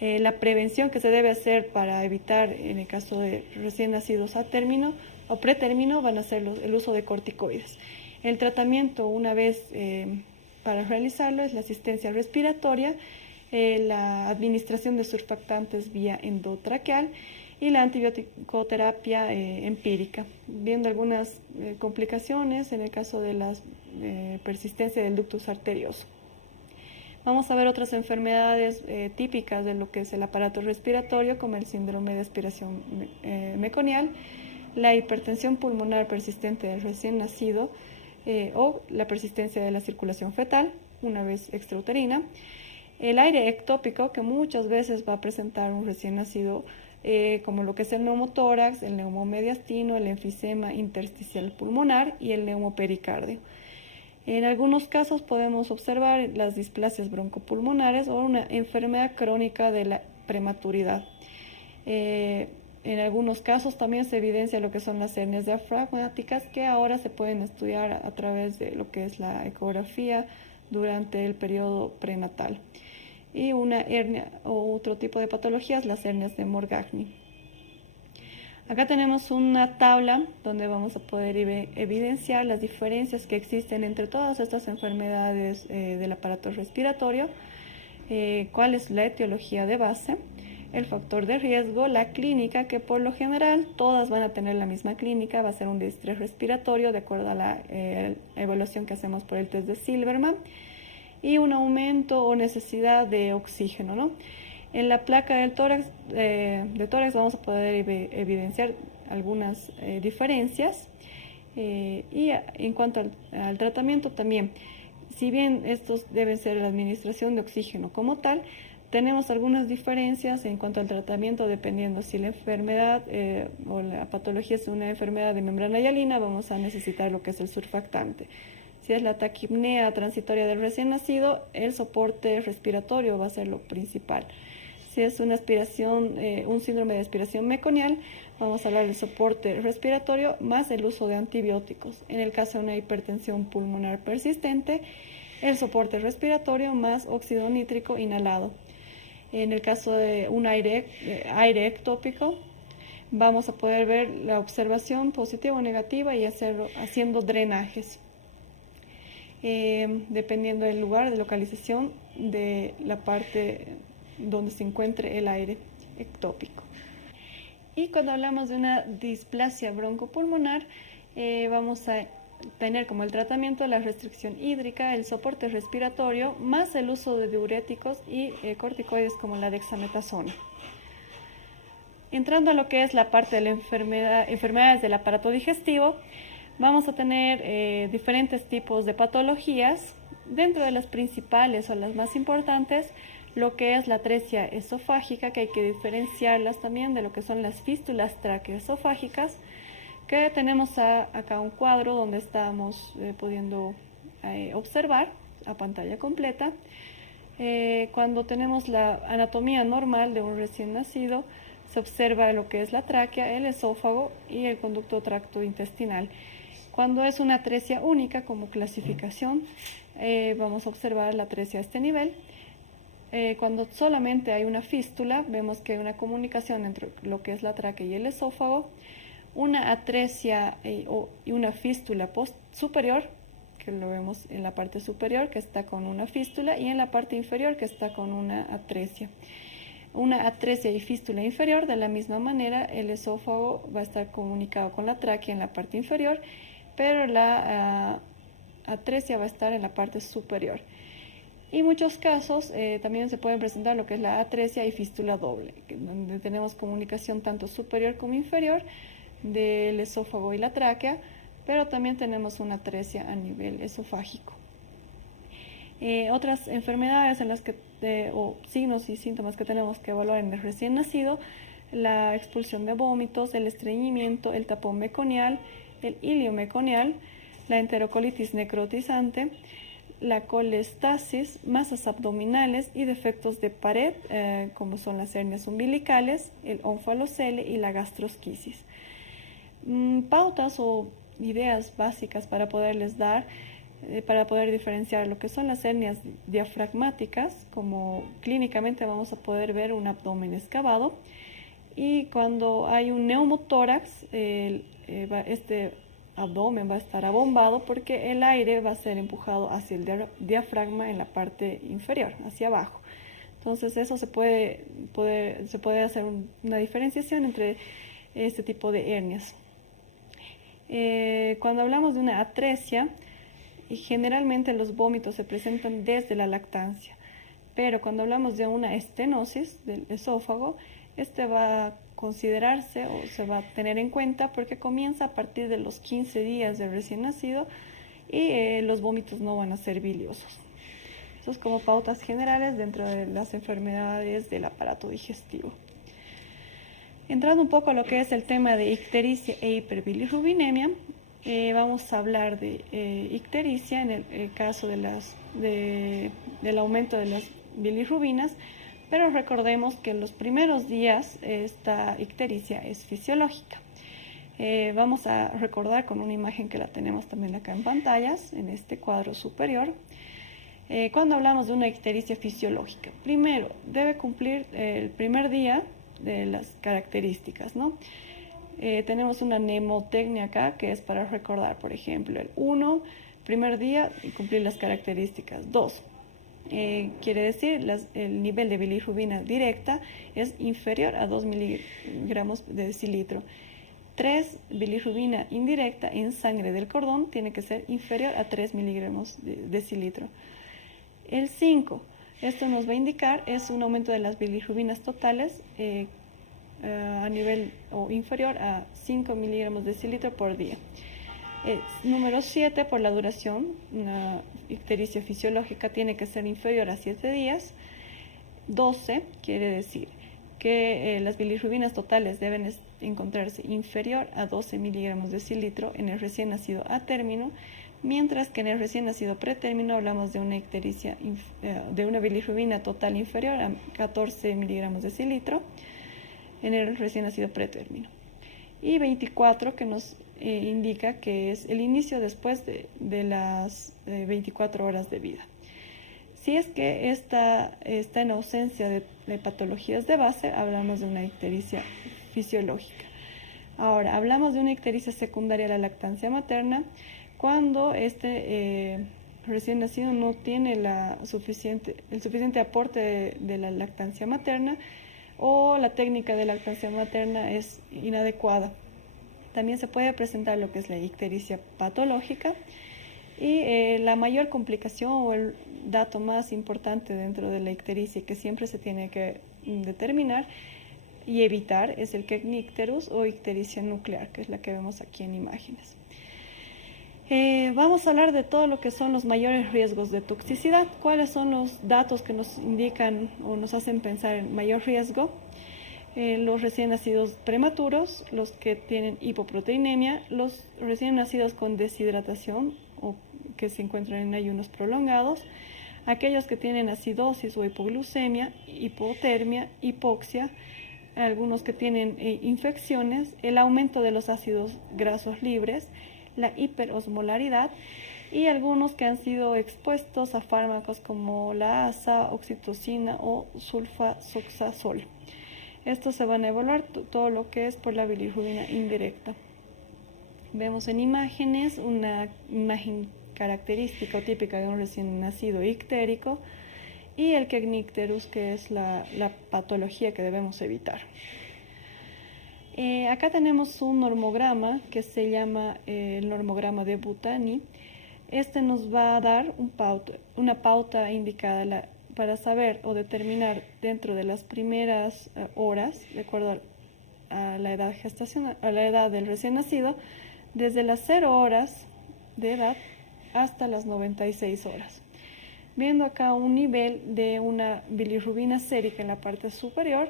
La prevención que se debe hacer para evitar, en el caso de recién nacidos a término o pretérmino, van a ser el uso de corticoides. El tratamiento, una vez para realizarlo, es la asistencia respiratoria, la administración de surfactantes vía endotraqueal y la antibiótico-terapia empírica, viendo algunas complicaciones en el caso de la persistencia del ductus arterioso. Vamos a ver otras enfermedades típicas de lo que es el aparato respiratorio, como el síndrome de aspiración meconial, la hipertensión pulmonar persistente del recién nacido o la persistencia de la circulación fetal, una vez extrauterina, el aire ectópico, que muchas veces va a presentar un recién nacido, como lo que es el neumotórax, el neumomediastino, el enfisema intersticial pulmonar y el neumopericardio. En algunos casos podemos observar las displasias broncopulmonares o una enfermedad crónica de la prematuridad. En algunos casos también se evidencia lo que son las hernias diafragmáticas, que ahora se pueden estudiar a través de lo que es la ecografía durante el periodo prenatal. Y una hernia o otro tipo de patologías, las hernias de Morgagni. Acá tenemos una tabla donde vamos a poder evidenciar las diferencias que existen entre todas estas enfermedades del aparato respiratorio, cuál es la etiología de base, el factor de riesgo, la clínica, que por lo general todas van a tener la misma clínica, va a ser un distrés respiratorio de acuerdo a la evaluación que hacemos por el test de Silverman, y un aumento o necesidad de oxígeno, ¿no? En la placa del tórax, vamos a poder evidenciar algunas diferencias, y en cuanto al tratamiento también, si bien estos deben ser la administración de oxígeno como tal, tenemos algunas diferencias en cuanto al tratamiento dependiendo si la enfermedad o la patología es una enfermedad de membrana hialina, vamos a necesitar lo que es el surfactante. Si es la taquipnea transitoria del recién nacido, el soporte respiratorio va a ser lo principal. Si es una un síndrome de aspiración meconial, vamos a hablar del soporte respiratorio más el uso de antibióticos. En el caso de una hipertensión pulmonar persistente, el soporte respiratorio más óxido nítrico inhalado. En el caso de un aire ectópico, vamos a poder ver la observación positiva o negativa y haciendo drenajes, dependiendo del lugar de localización de la parte donde se encuentre el aire ectópico. Y cuando hablamos de una displasia broncopulmonar, vamos a tener como el tratamiento la restricción hídrica, el soporte respiratorio, más el uso de diuréticos y corticoides como la dexametasona. Entrando a lo que es la parte de la enfermedades del aparato digestivo, vamos a tener diferentes tipos de patologías. Dentro de las principales o las más importantes, lo que es la atresia esofágica, que hay que diferenciarlas también de lo que son las fístulas traqueoesofágicas, que tenemos acá un cuadro donde estamos pudiendo observar a pantalla completa. Cuando tenemos la anatomía normal de un recién nacido, se observa lo que es la tráquea, el esófago y el conducto tracto intestinal. Cuando es una atresia única como clasificación, vamos a observar la atresia a este nivel. Cuando solamente hay una fístula, vemos que hay una comunicación entre lo que es la tráquea y el esófago, una atresia y una fístula superior, que lo vemos en la parte superior, que está con una fístula, y en la parte inferior, que está con una atresia. Una atresia y fístula inferior, de la misma manera, el esófago va a estar comunicado con la tráquea en la parte inferior, pero la atresia va a estar en la parte superior. Y en muchos casos también se puede presentar lo que es la atresia y fístula doble, donde tenemos comunicación tanto superior como inferior del esófago y la tráquea, pero también tenemos una atresia a nivel esofágico. Otras enfermedades en las que, o signos y síntomas que tenemos que evaluar en el recién nacido: la expulsión de vómitos, el estreñimiento, el tapón meconial, el ilio meconial, la enterocolitis necrotizante, la colestasis, masas abdominales y defectos de pared, como son las hernias umbilicales, el ónfalocele y la gastrosquisis. Pautas o ideas básicas para poderles dar, para poder diferenciar lo que son las hernias diafragmáticas, como clínicamente vamos a poder ver un abdomen excavado, y cuando hay un neumotórax, este abdomen va a estar abombado porque el aire va a ser empujado hacia el diafragma en la parte inferior, hacia abajo. Entonces eso se puede hacer una diferenciación entre este tipo de hernias. Cuando hablamos de una atresia, generalmente los vómitos se presentan desde la lactancia, pero cuando hablamos de una estenosis del esófago, este va a considerarse o se va a tener en cuenta porque comienza a partir de los 15 días del recién nacido y los vómitos no van a ser biliosos. Eso es como pautas generales dentro de las enfermedades del aparato digestivo. Entrando un poco a lo que es el tema de ictericia e hiperbilirrubinemia, vamos a hablar de ictericia en el caso del aumento de las bilirrubinas, pero recordemos que en los primeros días esta ictericia es fisiológica. Vamos a recordar con una imagen que la tenemos también acá en pantallas, en este cuadro superior. Cuando hablamos de una ictericia fisiológica, primero debe cumplir el primer día de las características, ¿no? Tenemos una mnemotecnia acá que es para recordar, por ejemplo, el 1, primer día, y cumplir las características. 2, quiere decir el nivel de bilirrubina directa es inferior a 2 miligramos de decilitro. 3, bilirrubina indirecta en sangre del cordón tiene que ser inferior a 3 miligramos de decilitro. El 5, esto nos va a indicar es un aumento de las bilirrubinas totales a nivel o inferior a 5 miligramos de decilitro por día. Número 7, por la duración, una ictericia fisiológica tiene que ser inferior a 7 días. 12 quiere decir que las bilirrubinas totales deben encontrarse inferior a 12 miligramos de decilitro en el recién nacido a término, mientras que en el recién nacido pretérmino hablamos de una ictericia de una bilirrubina total inferior a 14 miligramos de decilitro en el recién nacido pretérmino. Y 24 que nos indica que es el inicio después de las 24 horas de vida. Si es que está en ausencia de patologías de base, hablamos de una ictericia fisiológica. Ahora, hablamos de una ictericia secundaria a la lactancia materna cuando recién nacido no tiene el suficiente aporte de la lactancia materna o la técnica de lactancia materna es inadecuada. También se puede presentar lo que es la ictericia patológica y la mayor complicación o el dato más importante dentro de la ictericia que siempre se tiene que determinar y evitar es el kernicterus o ictericia nuclear, que es la que vemos aquí en imágenes. Vamos a hablar de todo lo que son los mayores riesgos de toxicidad. ¿Cuáles son los datos que nos indican o nos hacen pensar en mayor riesgo? Los recién nacidos prematuros, los que tienen hipoproteinemia, los recién nacidos con deshidratación o que se encuentran en ayunos prolongados, aquellos que tienen acidosis o hipoglucemia, hipotermia, hipoxia, algunos que tienen infecciones, el aumento de los ácidos grasos libres, la hiperosmolaridad y algunos que han sido expuestos a fármacos como la ASA, oxitocina o sulfasoxazol. Estos se van a evaluar todo lo que es por la bilirrubina indirecta. Vemos en imágenes una imagen característica o típica de un recién nacido ictérico y el kernicterus, que es la patología que debemos evitar. Acá tenemos un normograma que se llama el normograma de Butani. Este nos va a dar una pauta indicada para saber o determinar dentro de las primeras horas, de acuerdo a la edad gestacional, a la edad del recién nacido, desde las 0 horas de edad hasta las 96 horas. Viendo acá un nivel de una bilirrubina sérica en la parte superior,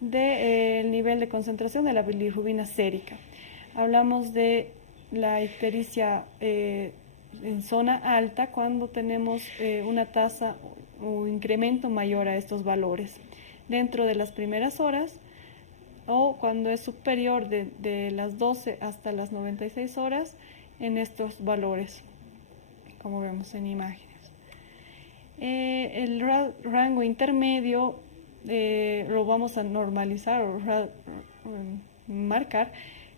del nivel de concentración de la bilirrubina sérica. Hablamos de la ictericia en zona alta cuando tenemos una tasa o incremento mayor a estos valores dentro de las primeras horas, o cuando es superior de las 12 hasta las 96 horas en estos valores, como vemos en imágenes. El rango intermedio lo vamos a normalizar o marcar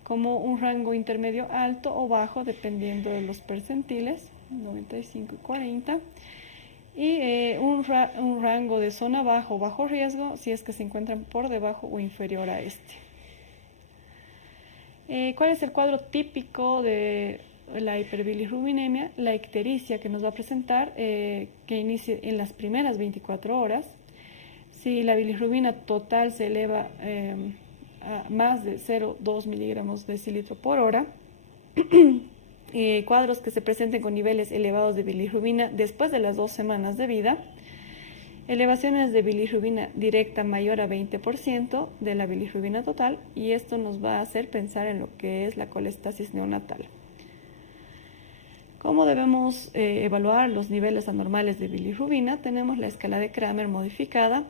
como un rango intermedio alto o bajo, dependiendo de los percentiles, 95 y 40. Y un rango de zona bajo o bajo riesgo si es que se encuentran por debajo o inferior a este. ¿Cuál es el cuadro típico de la hiperbilirrubinemia? La ictericia que nos va a presentar, que inicia en las primeras 24 horas. Si la bilirrubina total se eleva a más de 0,2 miligramos de decilitro por hora, cuadros que se presenten con niveles elevados de bilirrubina después de las 2 semanas de vida, elevaciones de bilirrubina directa mayor a 20% de la bilirrubina total, y esto nos va a hacer pensar en lo que es la colestasis neonatal. ¿Cómo debemos evaluar los niveles anormales de bilirrubina? Tenemos la escala de Kramer modificada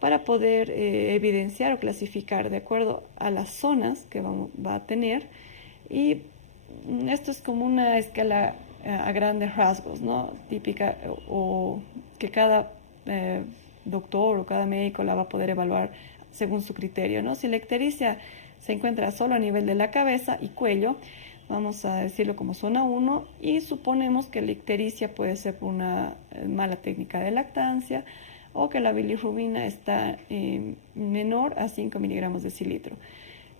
para poder evidenciar o clasificar de acuerdo a las zonas que va a tener, y esto es como una escala a grandes rasgos, ¿no? Típica, o que cada doctor o cada médico la va a poder evaluar según su criterio, ¿no? Si la ictericia se encuentra solo a nivel de la cabeza y cuello, vamos a decirlo como zona 1, y suponemos que la ictericia puede ser por una mala técnica de lactancia, o que la bilirrubina está menor a 5 miligramos de decilitro.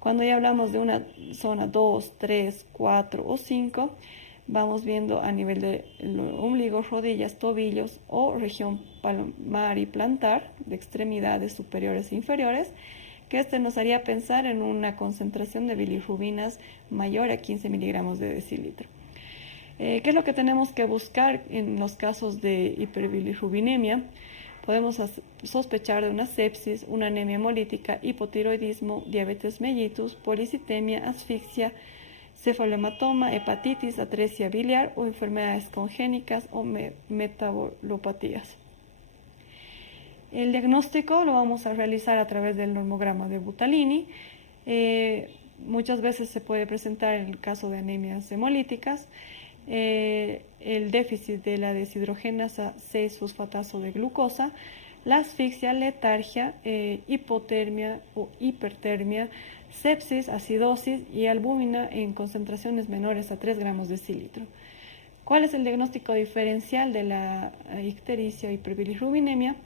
Cuando ya hablamos de una zona 2, 3, 4 o 5, vamos viendo a nivel de ombligo, rodillas, tobillos o región palmar y plantar, de extremidades superiores e inferiores, que nos haría pensar en una concentración de bilirrubinas mayor a 15 miligramos de decilitro. ¿Qué es lo que tenemos que buscar en los casos de hiperbilirrubinemia? Podemos sospechar de una sepsis, una anemia hemolítica, hipotiroidismo, diabetes mellitus, policitemia, asfixia, cefalohematoma, hepatitis, atresia biliar o enfermedades congénicas o metabolopatías. El diagnóstico lo vamos a realizar a través del normograma de Butalini. Muchas veces se puede presentar en el caso de anemias hemolíticas el déficit de la deshidrogenasa 6-fosfatazo de glucosa, la asfixia, letargia, hipotermia o hipertermia, sepsis, acidosis y albúmina en concentraciones menores a 3 gramos de decilitro. ¿Cuál es el diagnóstico diferencial de la ictericia o hiperbilirrubinemia?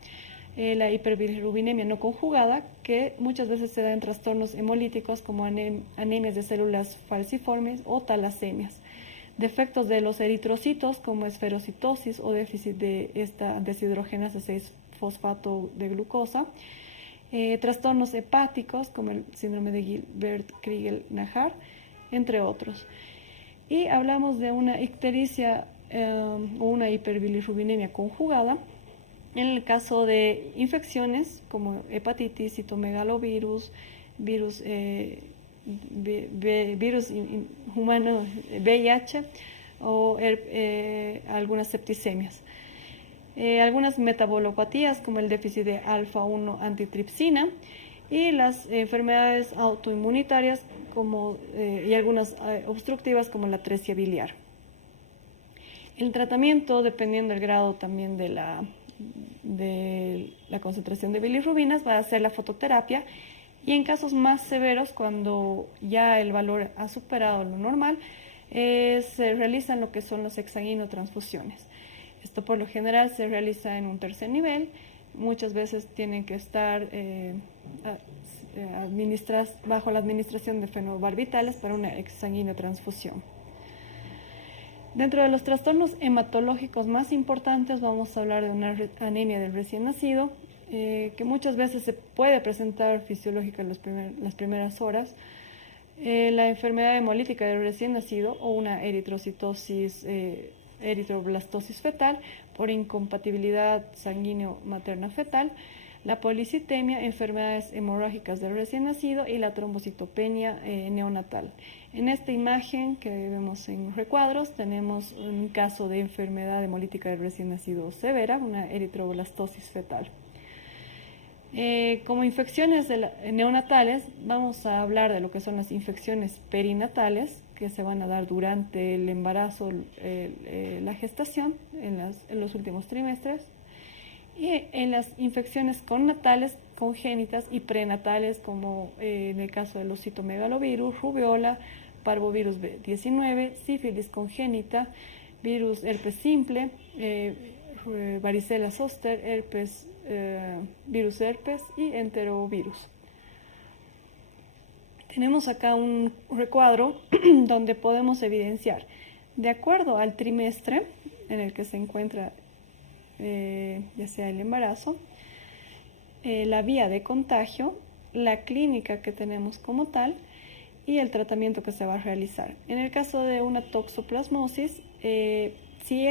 La hiperbilirrubinemia no conjugada, que muchas veces se da en trastornos hemolíticos como anemias de células falciformes o talasemias. Defectos de los eritrocitos como esferocitosis o déficit de esta deshidrogenasa 6-fosfato de glucosa. Trastornos hepáticos como el síndrome de Gilbert-Kriegel-Najar, entre otros. Y hablamos de una ictericia o una hiperbilirrubinemia conjugada en el caso de infecciones como hepatitis, citomegalovirus, virus humano VIH o algunas septicemias. Algunas metabolopatías como el déficit de alfa-1 antitripsina y las enfermedades autoinmunitarias y algunas obstructivas como la atresia biliar. El tratamiento, dependiendo del grado también de la concentración de bilirrubinas, va a ser la fototerapia, y en casos más severos, cuando ya el valor ha superado lo normal, se realizan lo que son los exsanguinotransfusiones. Esto por lo general se realiza en un tercer nivel. Muchas veces tienen que estar administradas bajo la administración de fenobarbitales para una exsanguinotransfusión. Dentro de los trastornos hematológicos más importantes vamos a hablar de una anemia del recién nacido, que muchas veces se puede presentar fisiológica en las primeras horas. La enfermedad hemolítica del recién nacido o una eritrocitosis, eritroblastosis fetal por incompatibilidad sanguíneo materna fetal la policitemia, enfermedades hemorrágicas del recién nacido y la trombocitopenia neonatal. En esta imagen que vemos en recuadros tenemos un caso de enfermedad hemolítica del recién nacido severa, una eritroblastosis fetal. Como infecciones neonatales, vamos a hablar de lo que son las infecciones perinatales, que se van a dar durante el embarazo, la gestación, en los últimos trimestres, y en las infecciones connatales, congénitas y prenatales, como en el caso del citomegalovirus, rubiola, parvovirus B19, sífilis congénita, virus herpes simple, varicela zoster, virus herpes y enterovirus. Tenemos acá un recuadro donde podemos evidenciar, de acuerdo al trimestre en el que se encuentra ya sea el embarazo, la vía de contagio, la clínica que tenemos como tal y el tratamiento que se va a realizar. En el caso de una toxoplasmosis, si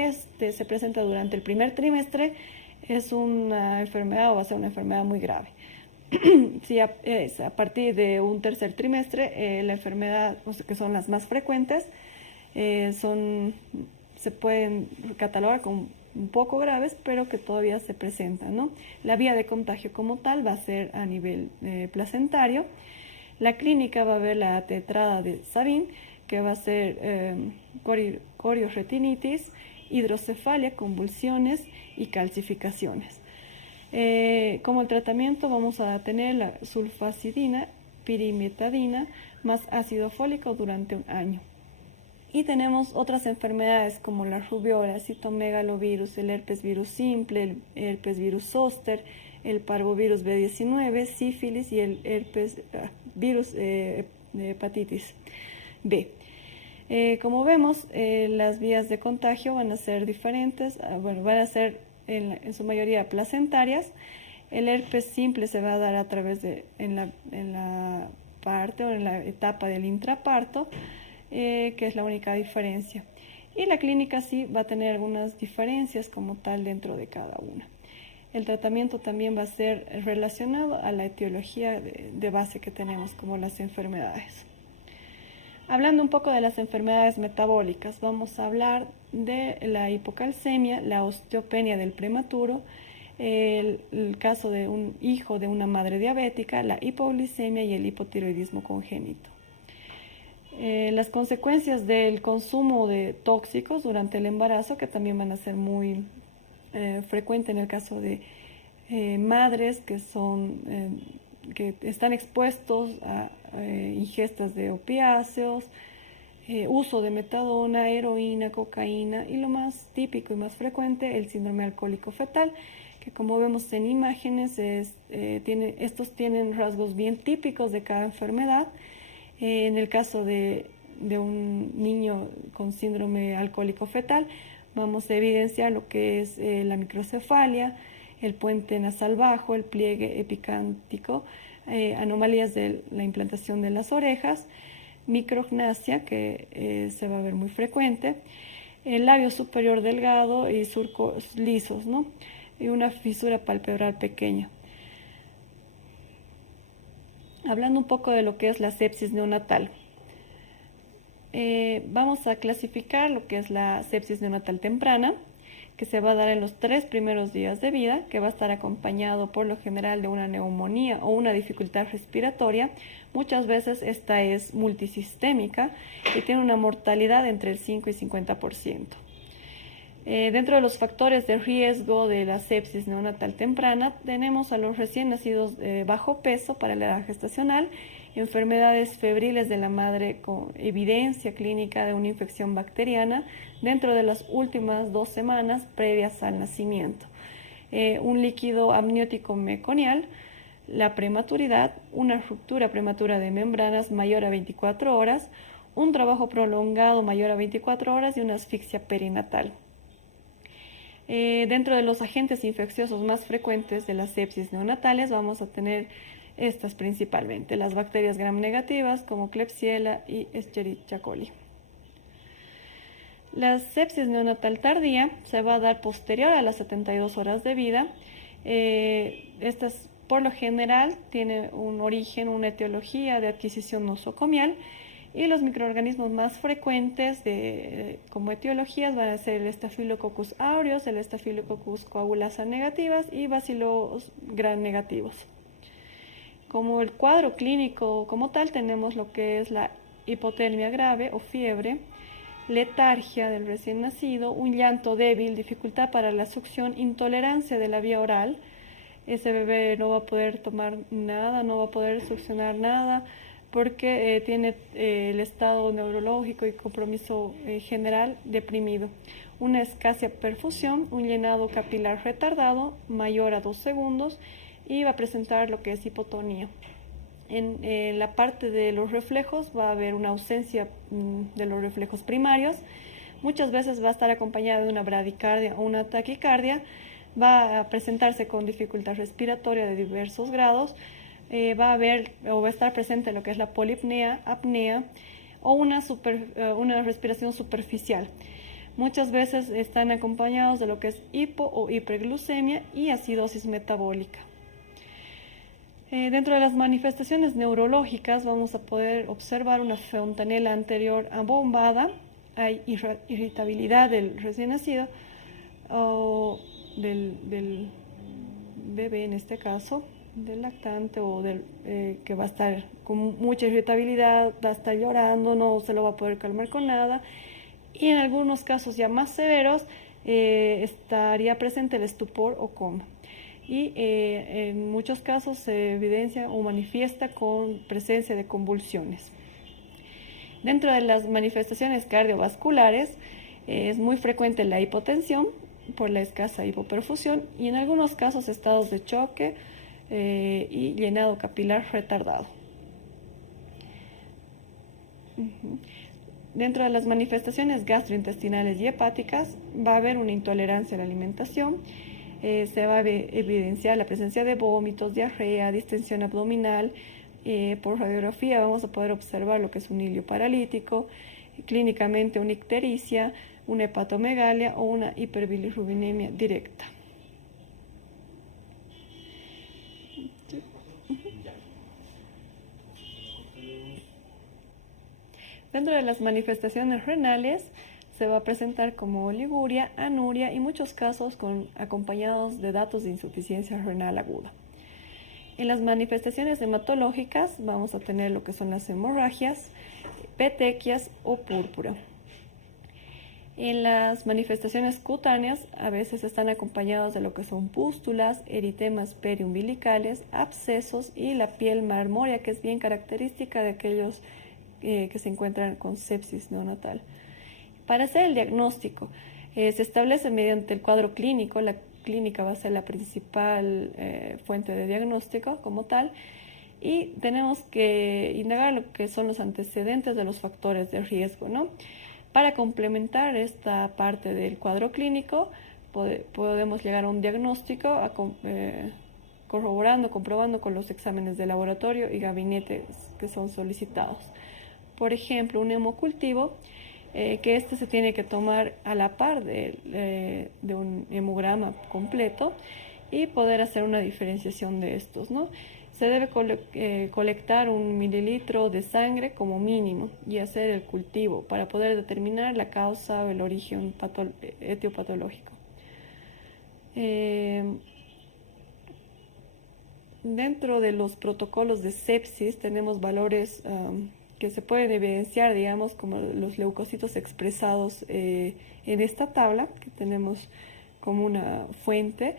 se presenta durante el primer trimestre, es una enfermedad o va a ser una enfermedad muy grave. Si a partir de un tercer trimestre, la enfermedad, que son las más frecuentes, se pueden catalogar como un poco graves, pero que todavía se presentan, ¿no? La vía de contagio como tal va a ser a nivel placentario. La clínica va a ver la tetrada de Sabin, que va a ser coriorretinitis, hidrocefalia, convulsiones y calcificaciones. Como el tratamiento vamos a tener la sulfacidina, pirimetadina, más ácido fólico durante un año. Y tenemos otras enfermedades como la rubiola, citomegalovirus, el herpes virus simple, el herpes virus zoster, el parvovirus B19, sífilis y el herpes virus hepatitis B. Como vemos, las vías de contagio van a ser diferentes, van a ser en su mayoría placentarias. El herpes simple se va a dar a través de en la parte o en la etapa del intraparto, que es la única diferencia. Y la clínica sí va a tener algunas diferencias como tal dentro de cada una. El tratamiento también va a ser relacionado a la etiología de base que tenemos, como las enfermedades. Hablando un poco de las enfermedades metabólicas, vamos a hablar de la hipocalcemia, la osteopenia del prematuro, el caso de un hijo de una madre diabética, la hipoglicemia y el hipotiroidismo congénito. Las consecuencias del consumo de tóxicos durante el embarazo, que también van a ser muy frecuentes en el caso de madres que están expuestos a ingestas de opiáceos, uso de metadona, heroína, cocaína y lo más típico y más frecuente, el síndrome alcohólico fetal, que como vemos en imágenes, estos tienen rasgos bien típicos de cada enfermedad. En el caso de un niño con síndrome alcohólico fetal, vamos a evidenciar lo que es la microcefalia, el puente nasal bajo, el pliegue epicántico, anomalías de la implantación de las orejas, micrognasia, que se va a ver muy frecuente, el labio superior delgado y surcos lisos, ¿no? Y una fisura palpebral pequeña. Hablando un poco de lo que es la sepsis neonatal, vamos a clasificar lo que es la sepsis neonatal temprana, que se va a dar en los 3 primeros días de vida, que va a estar acompañado por lo general de una neumonía o una dificultad respiratoria. Muchas veces esta es multisistémica y tiene una mortalidad entre el 5 y 50%. Dentro de los factores de riesgo de la sepsis neonatal temprana tenemos a los recién nacidos bajo peso para la edad gestacional, enfermedades febriles de la madre con evidencia clínica de una infección bacteriana dentro de las últimas 2 semanas previas al nacimiento, un líquido amniótico meconial, la prematuridad, una ruptura prematura de membranas mayor a 24 horas, un trabajo prolongado mayor a 24 horas y una asfixia perinatal. Dentro de los agentes infecciosos más frecuentes de las sepsis neonatales vamos a tener estas principalmente, las bacterias gram negativas como Klebsiella y Escherichia coli. La sepsis neonatal tardía se va a dar posterior a las 72 horas de vida Estas, por lo general, tienen un origen, una etiología de adquisición nosocomial, y los microorganismos más frecuentes como etiologías van a ser el Staphylococcus aureus, el Staphylococcus coagulasa negativas y Bacillus gram negativos. Como el cuadro clínico como tal, tenemos lo que es la hipotermia grave o fiebre, letargia del recién nacido, un llanto débil, dificultad para la succión, intolerancia de la vía oral. Ese bebé no va a poder tomar nada, no va a poder succionar nada, porque tiene el estado neurológico y compromiso general deprimido. Una escasa perfusión, un llenado capilar retardado, mayor a 2 segundos, y va a presentar lo que es hipotonía. En la parte de los reflejos va a haber una ausencia de los reflejos primarios. Muchas veces va a estar acompañada de una bradicardia o una taquicardia. Va a presentarse con dificultad respiratoria de diversos grados. Va a estar presente lo que es la polipnea, apnea o una respiración superficial. Muchas veces están acompañados de lo que es hipo o hiperglucemia y acidosis metabólica. Dentro de las manifestaciones neurológicas vamos a poder observar una fontanela anterior abombada, hay irritabilidad del recién nacido o del bebé en este caso, del lactante o que va a estar con mucha irritabilidad, va a estar llorando, no se lo va a poder calmar con nada, y en algunos casos ya más severos estaría presente el estupor o coma. Y en muchos casos se evidencia o manifiesta con presencia de convulsiones. Dentro de las manifestaciones cardiovasculares es muy frecuente la hipotensión por la escasa hipoperfusión y en algunos casos estados de choque y llenado capilar retardado. Dentro de las manifestaciones gastrointestinales y hepáticas va a haber una intolerancia a la alimentación. Se va a evidenciar la presencia de vómitos, diarrea, distensión abdominal. Por radiografía vamos a poder observar lo que es un hilio paralítico, clínicamente una ictericia, una hepatomegalia o una hiperbilirrubinemia directa. Dentro de las manifestaciones renales se va a presentar como oliguria, anuria y muchos casos acompañados de datos de insuficiencia renal aguda. En las manifestaciones hematológicas vamos a tener lo que son las hemorragias, petequias o púrpura. En las manifestaciones cutáneas a veces están acompañados de lo que son pústulas, eritemas periumbilicales, abscesos y la piel marmórea, que es bien característica de aquellos que se encuentran con sepsis neonatal. Para hacer el diagnóstico, se establece mediante el cuadro clínico. La clínica va a ser la principal fuente de diagnóstico como tal, y tenemos que indagar lo que son los antecedentes de los factores de riesgo, ¿no? Para complementar esta parte del cuadro clínico, podemos llegar a un diagnóstico comprobando con los exámenes de laboratorio y gabinetes que son solicitados. Por ejemplo, un hemocultivo, que se tiene que tomar a la par de un hemograma completo y poder hacer una diferenciación de estos, ¿no? Se debe colectar 1 mililitro de sangre como mínimo y hacer el cultivo para poder determinar la causa o el origen etiopatológico. Dentro de los protocolos de sepsis tenemos valores que se pueden evidenciar, digamos, como los leucocitos expresados en esta tabla, que tenemos como una fuente,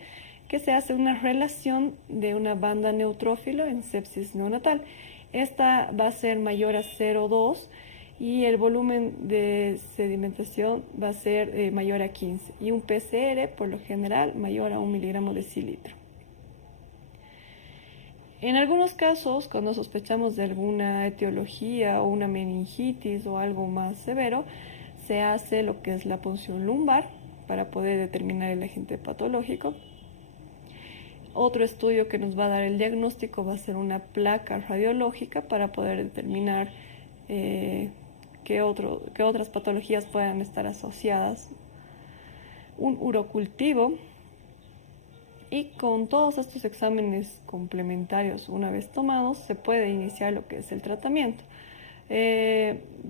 que se hace una relación de una banda neutrófilo en sepsis neonatal. Esta va a ser mayor a 0,2 y el volumen de sedimentación va a ser mayor a 15, y un PCR por lo general mayor a 1 miligramo decilitro. En algunos casos, cuando sospechamos de alguna etiología o una meningitis o algo más severo, se hace lo que es la punción lumbar para poder determinar el agente patológico. Otro estudio que nos va a dar el diagnóstico va a ser una placa radiológica para poder determinar qué otras patologías puedan estar asociadas. Un urocultivo y con todos estos exámenes complementarios una vez tomados se puede iniciar lo que es el tratamiento.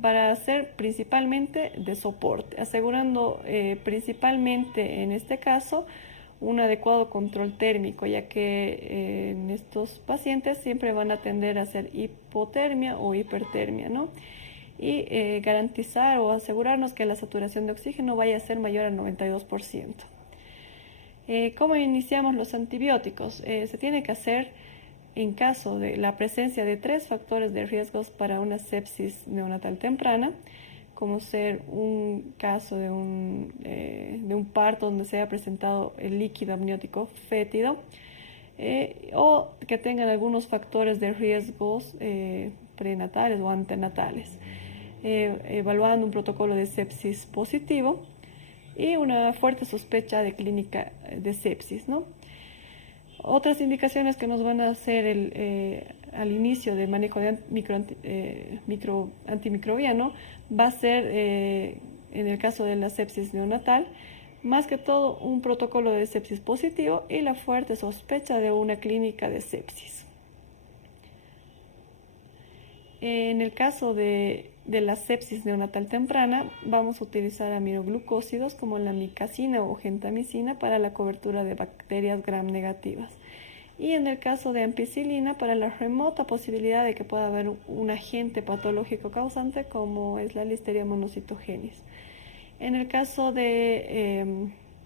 Para hacer principalmente de soporte, asegurando principalmente en este caso un adecuado control térmico, ya que en estos pacientes siempre van a tender a hacer hipotermia o hipertermia, ¿no? Y garantizar o asegurarnos que la saturación de oxígeno vaya a ser mayor al 92%. ¿Cómo iniciamos los antibióticos? Se tiene que hacer en caso de la presencia de 3 factores de riesgos para una sepsis neonatal temprana, como ser un caso de un parto donde se haya presentado el líquido amniótico fétido, o que tengan algunos factores de riesgos prenatales o antenatales, evaluando un protocolo de sepsis positivo y una fuerte sospecha de clínica de sepsis, ¿no? Otras indicaciones que nos van a hacer al inicio de manejo de antimicrobiano va a ser, en el caso de la sepsis neonatal, más que todo un protocolo de sepsis positivo y la fuerte sospecha de una clínica de sepsis. En el caso de la sepsis neonatal temprana, vamos a utilizar aminoglucósidos como la micacina o gentamicina para la cobertura de bacterias gram negativas. Y en el caso de ampicilina, para la remota posibilidad de que pueda haber un agente patológico causante como es la Listeria monocytogenes. En el caso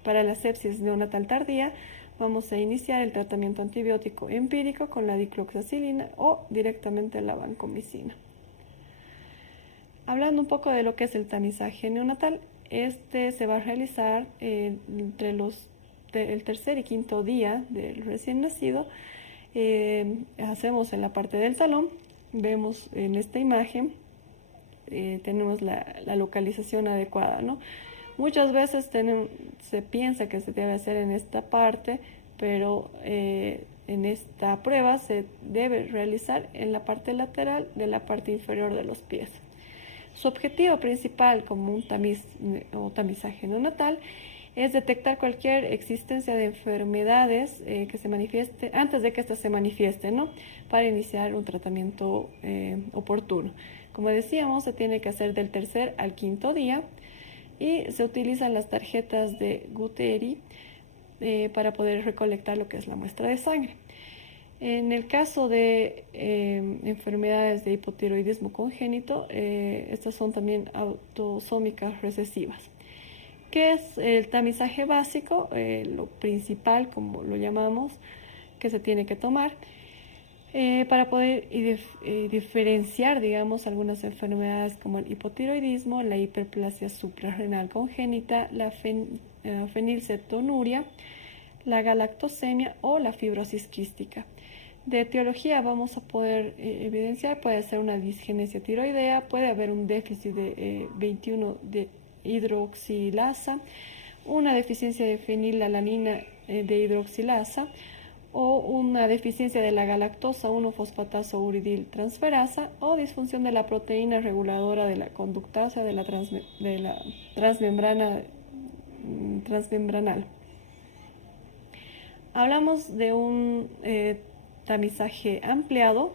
para la sepsis neonatal tardía, vamos a iniciar el tratamiento antibiótico empírico con la dicloxacilina o directamente la vancomicina. Hablando un poco de lo que es el tamizaje neonatal, este se va a realizar entre el tercer y quinto día del recién nacido. Hacemos en la parte del talón, vemos en esta imagen, tenemos la localización adecuada, ¿no? Muchas veces se piensa que se debe hacer en esta parte, pero en esta prueba se debe realizar en la parte lateral de la parte inferior de los pies. Su objetivo principal como un tamiz o tamizaje neonatal es detectar cualquier existencia de enfermedades que se manifieste antes de que éstas se manifiesten, ¿no? Para iniciar un tratamiento oportuno. Como decíamos, se tiene que hacer del tercer al quinto día y se utilizan las tarjetas de Gutteri para poder recolectar lo que es la muestra de sangre. En el caso de enfermedades de hipotiroidismo congénito, estas son también autosómicas recesivas. ¿Qué es el tamizaje básico? Lo principal, como lo llamamos, que se tiene que tomar para poder diferenciar, digamos, algunas enfermedades como el hipotiroidismo, la hiperplasia suprarrenal congénita, la fenilcetonuria, la galactosemia o la fibrosis quística. De etiología vamos a poder evidenciar, puede ser una disgenesia tiroidea, puede haber un déficit de 21 de hidroxilasa, una deficiencia de fenilalanina de hidroxilasa o una deficiencia de la galactosa 1-fosfataso uridil transferasa o disfunción de la proteína reguladora de la conductasa de la transmembranal. Hablamos de un tamizaje ampliado.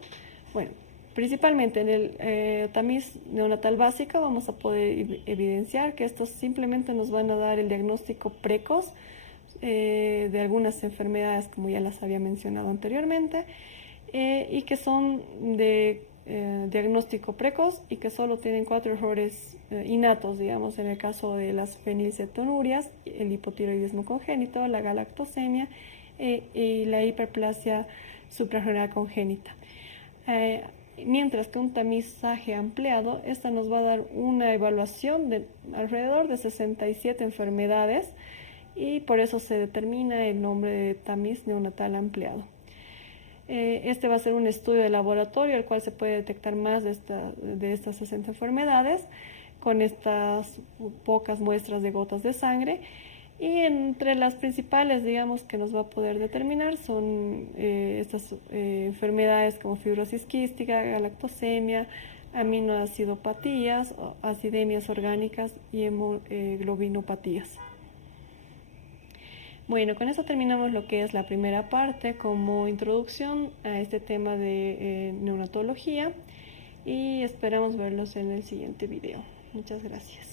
Bueno, principalmente en el tamiz neonatal básico vamos a poder evidenciar que estos simplemente nos van a dar el diagnóstico precoz de algunas enfermedades, como ya las había mencionado anteriormente, y que son de diagnóstico precoz y que solo tienen 4 errores innatos, digamos, en el caso de las fenilcetonurias, el hipotiroidismo congénito, la galactosemia y la hiperplasia suprarrenal congénita. Mientras que un tamizaje ampliado, esta nos va a dar una evaluación de alrededor de 67 enfermedades y por eso se determina el nombre de tamiz neonatal ampliado. Este va a ser un estudio de laboratorio, el cual se puede detectar más de estas 60 enfermedades con estas pocas muestras de gotas de sangre. Y entre las principales, digamos, que nos va a poder determinar son estas enfermedades como fibrosis quística, galactosemia, aminoacidopatías, acidemias orgánicas y hemoglobinopatías. Bueno, con eso terminamos lo que es la primera parte como introducción a este tema de neonatología y esperamos verlos en el siguiente video. Muchas gracias.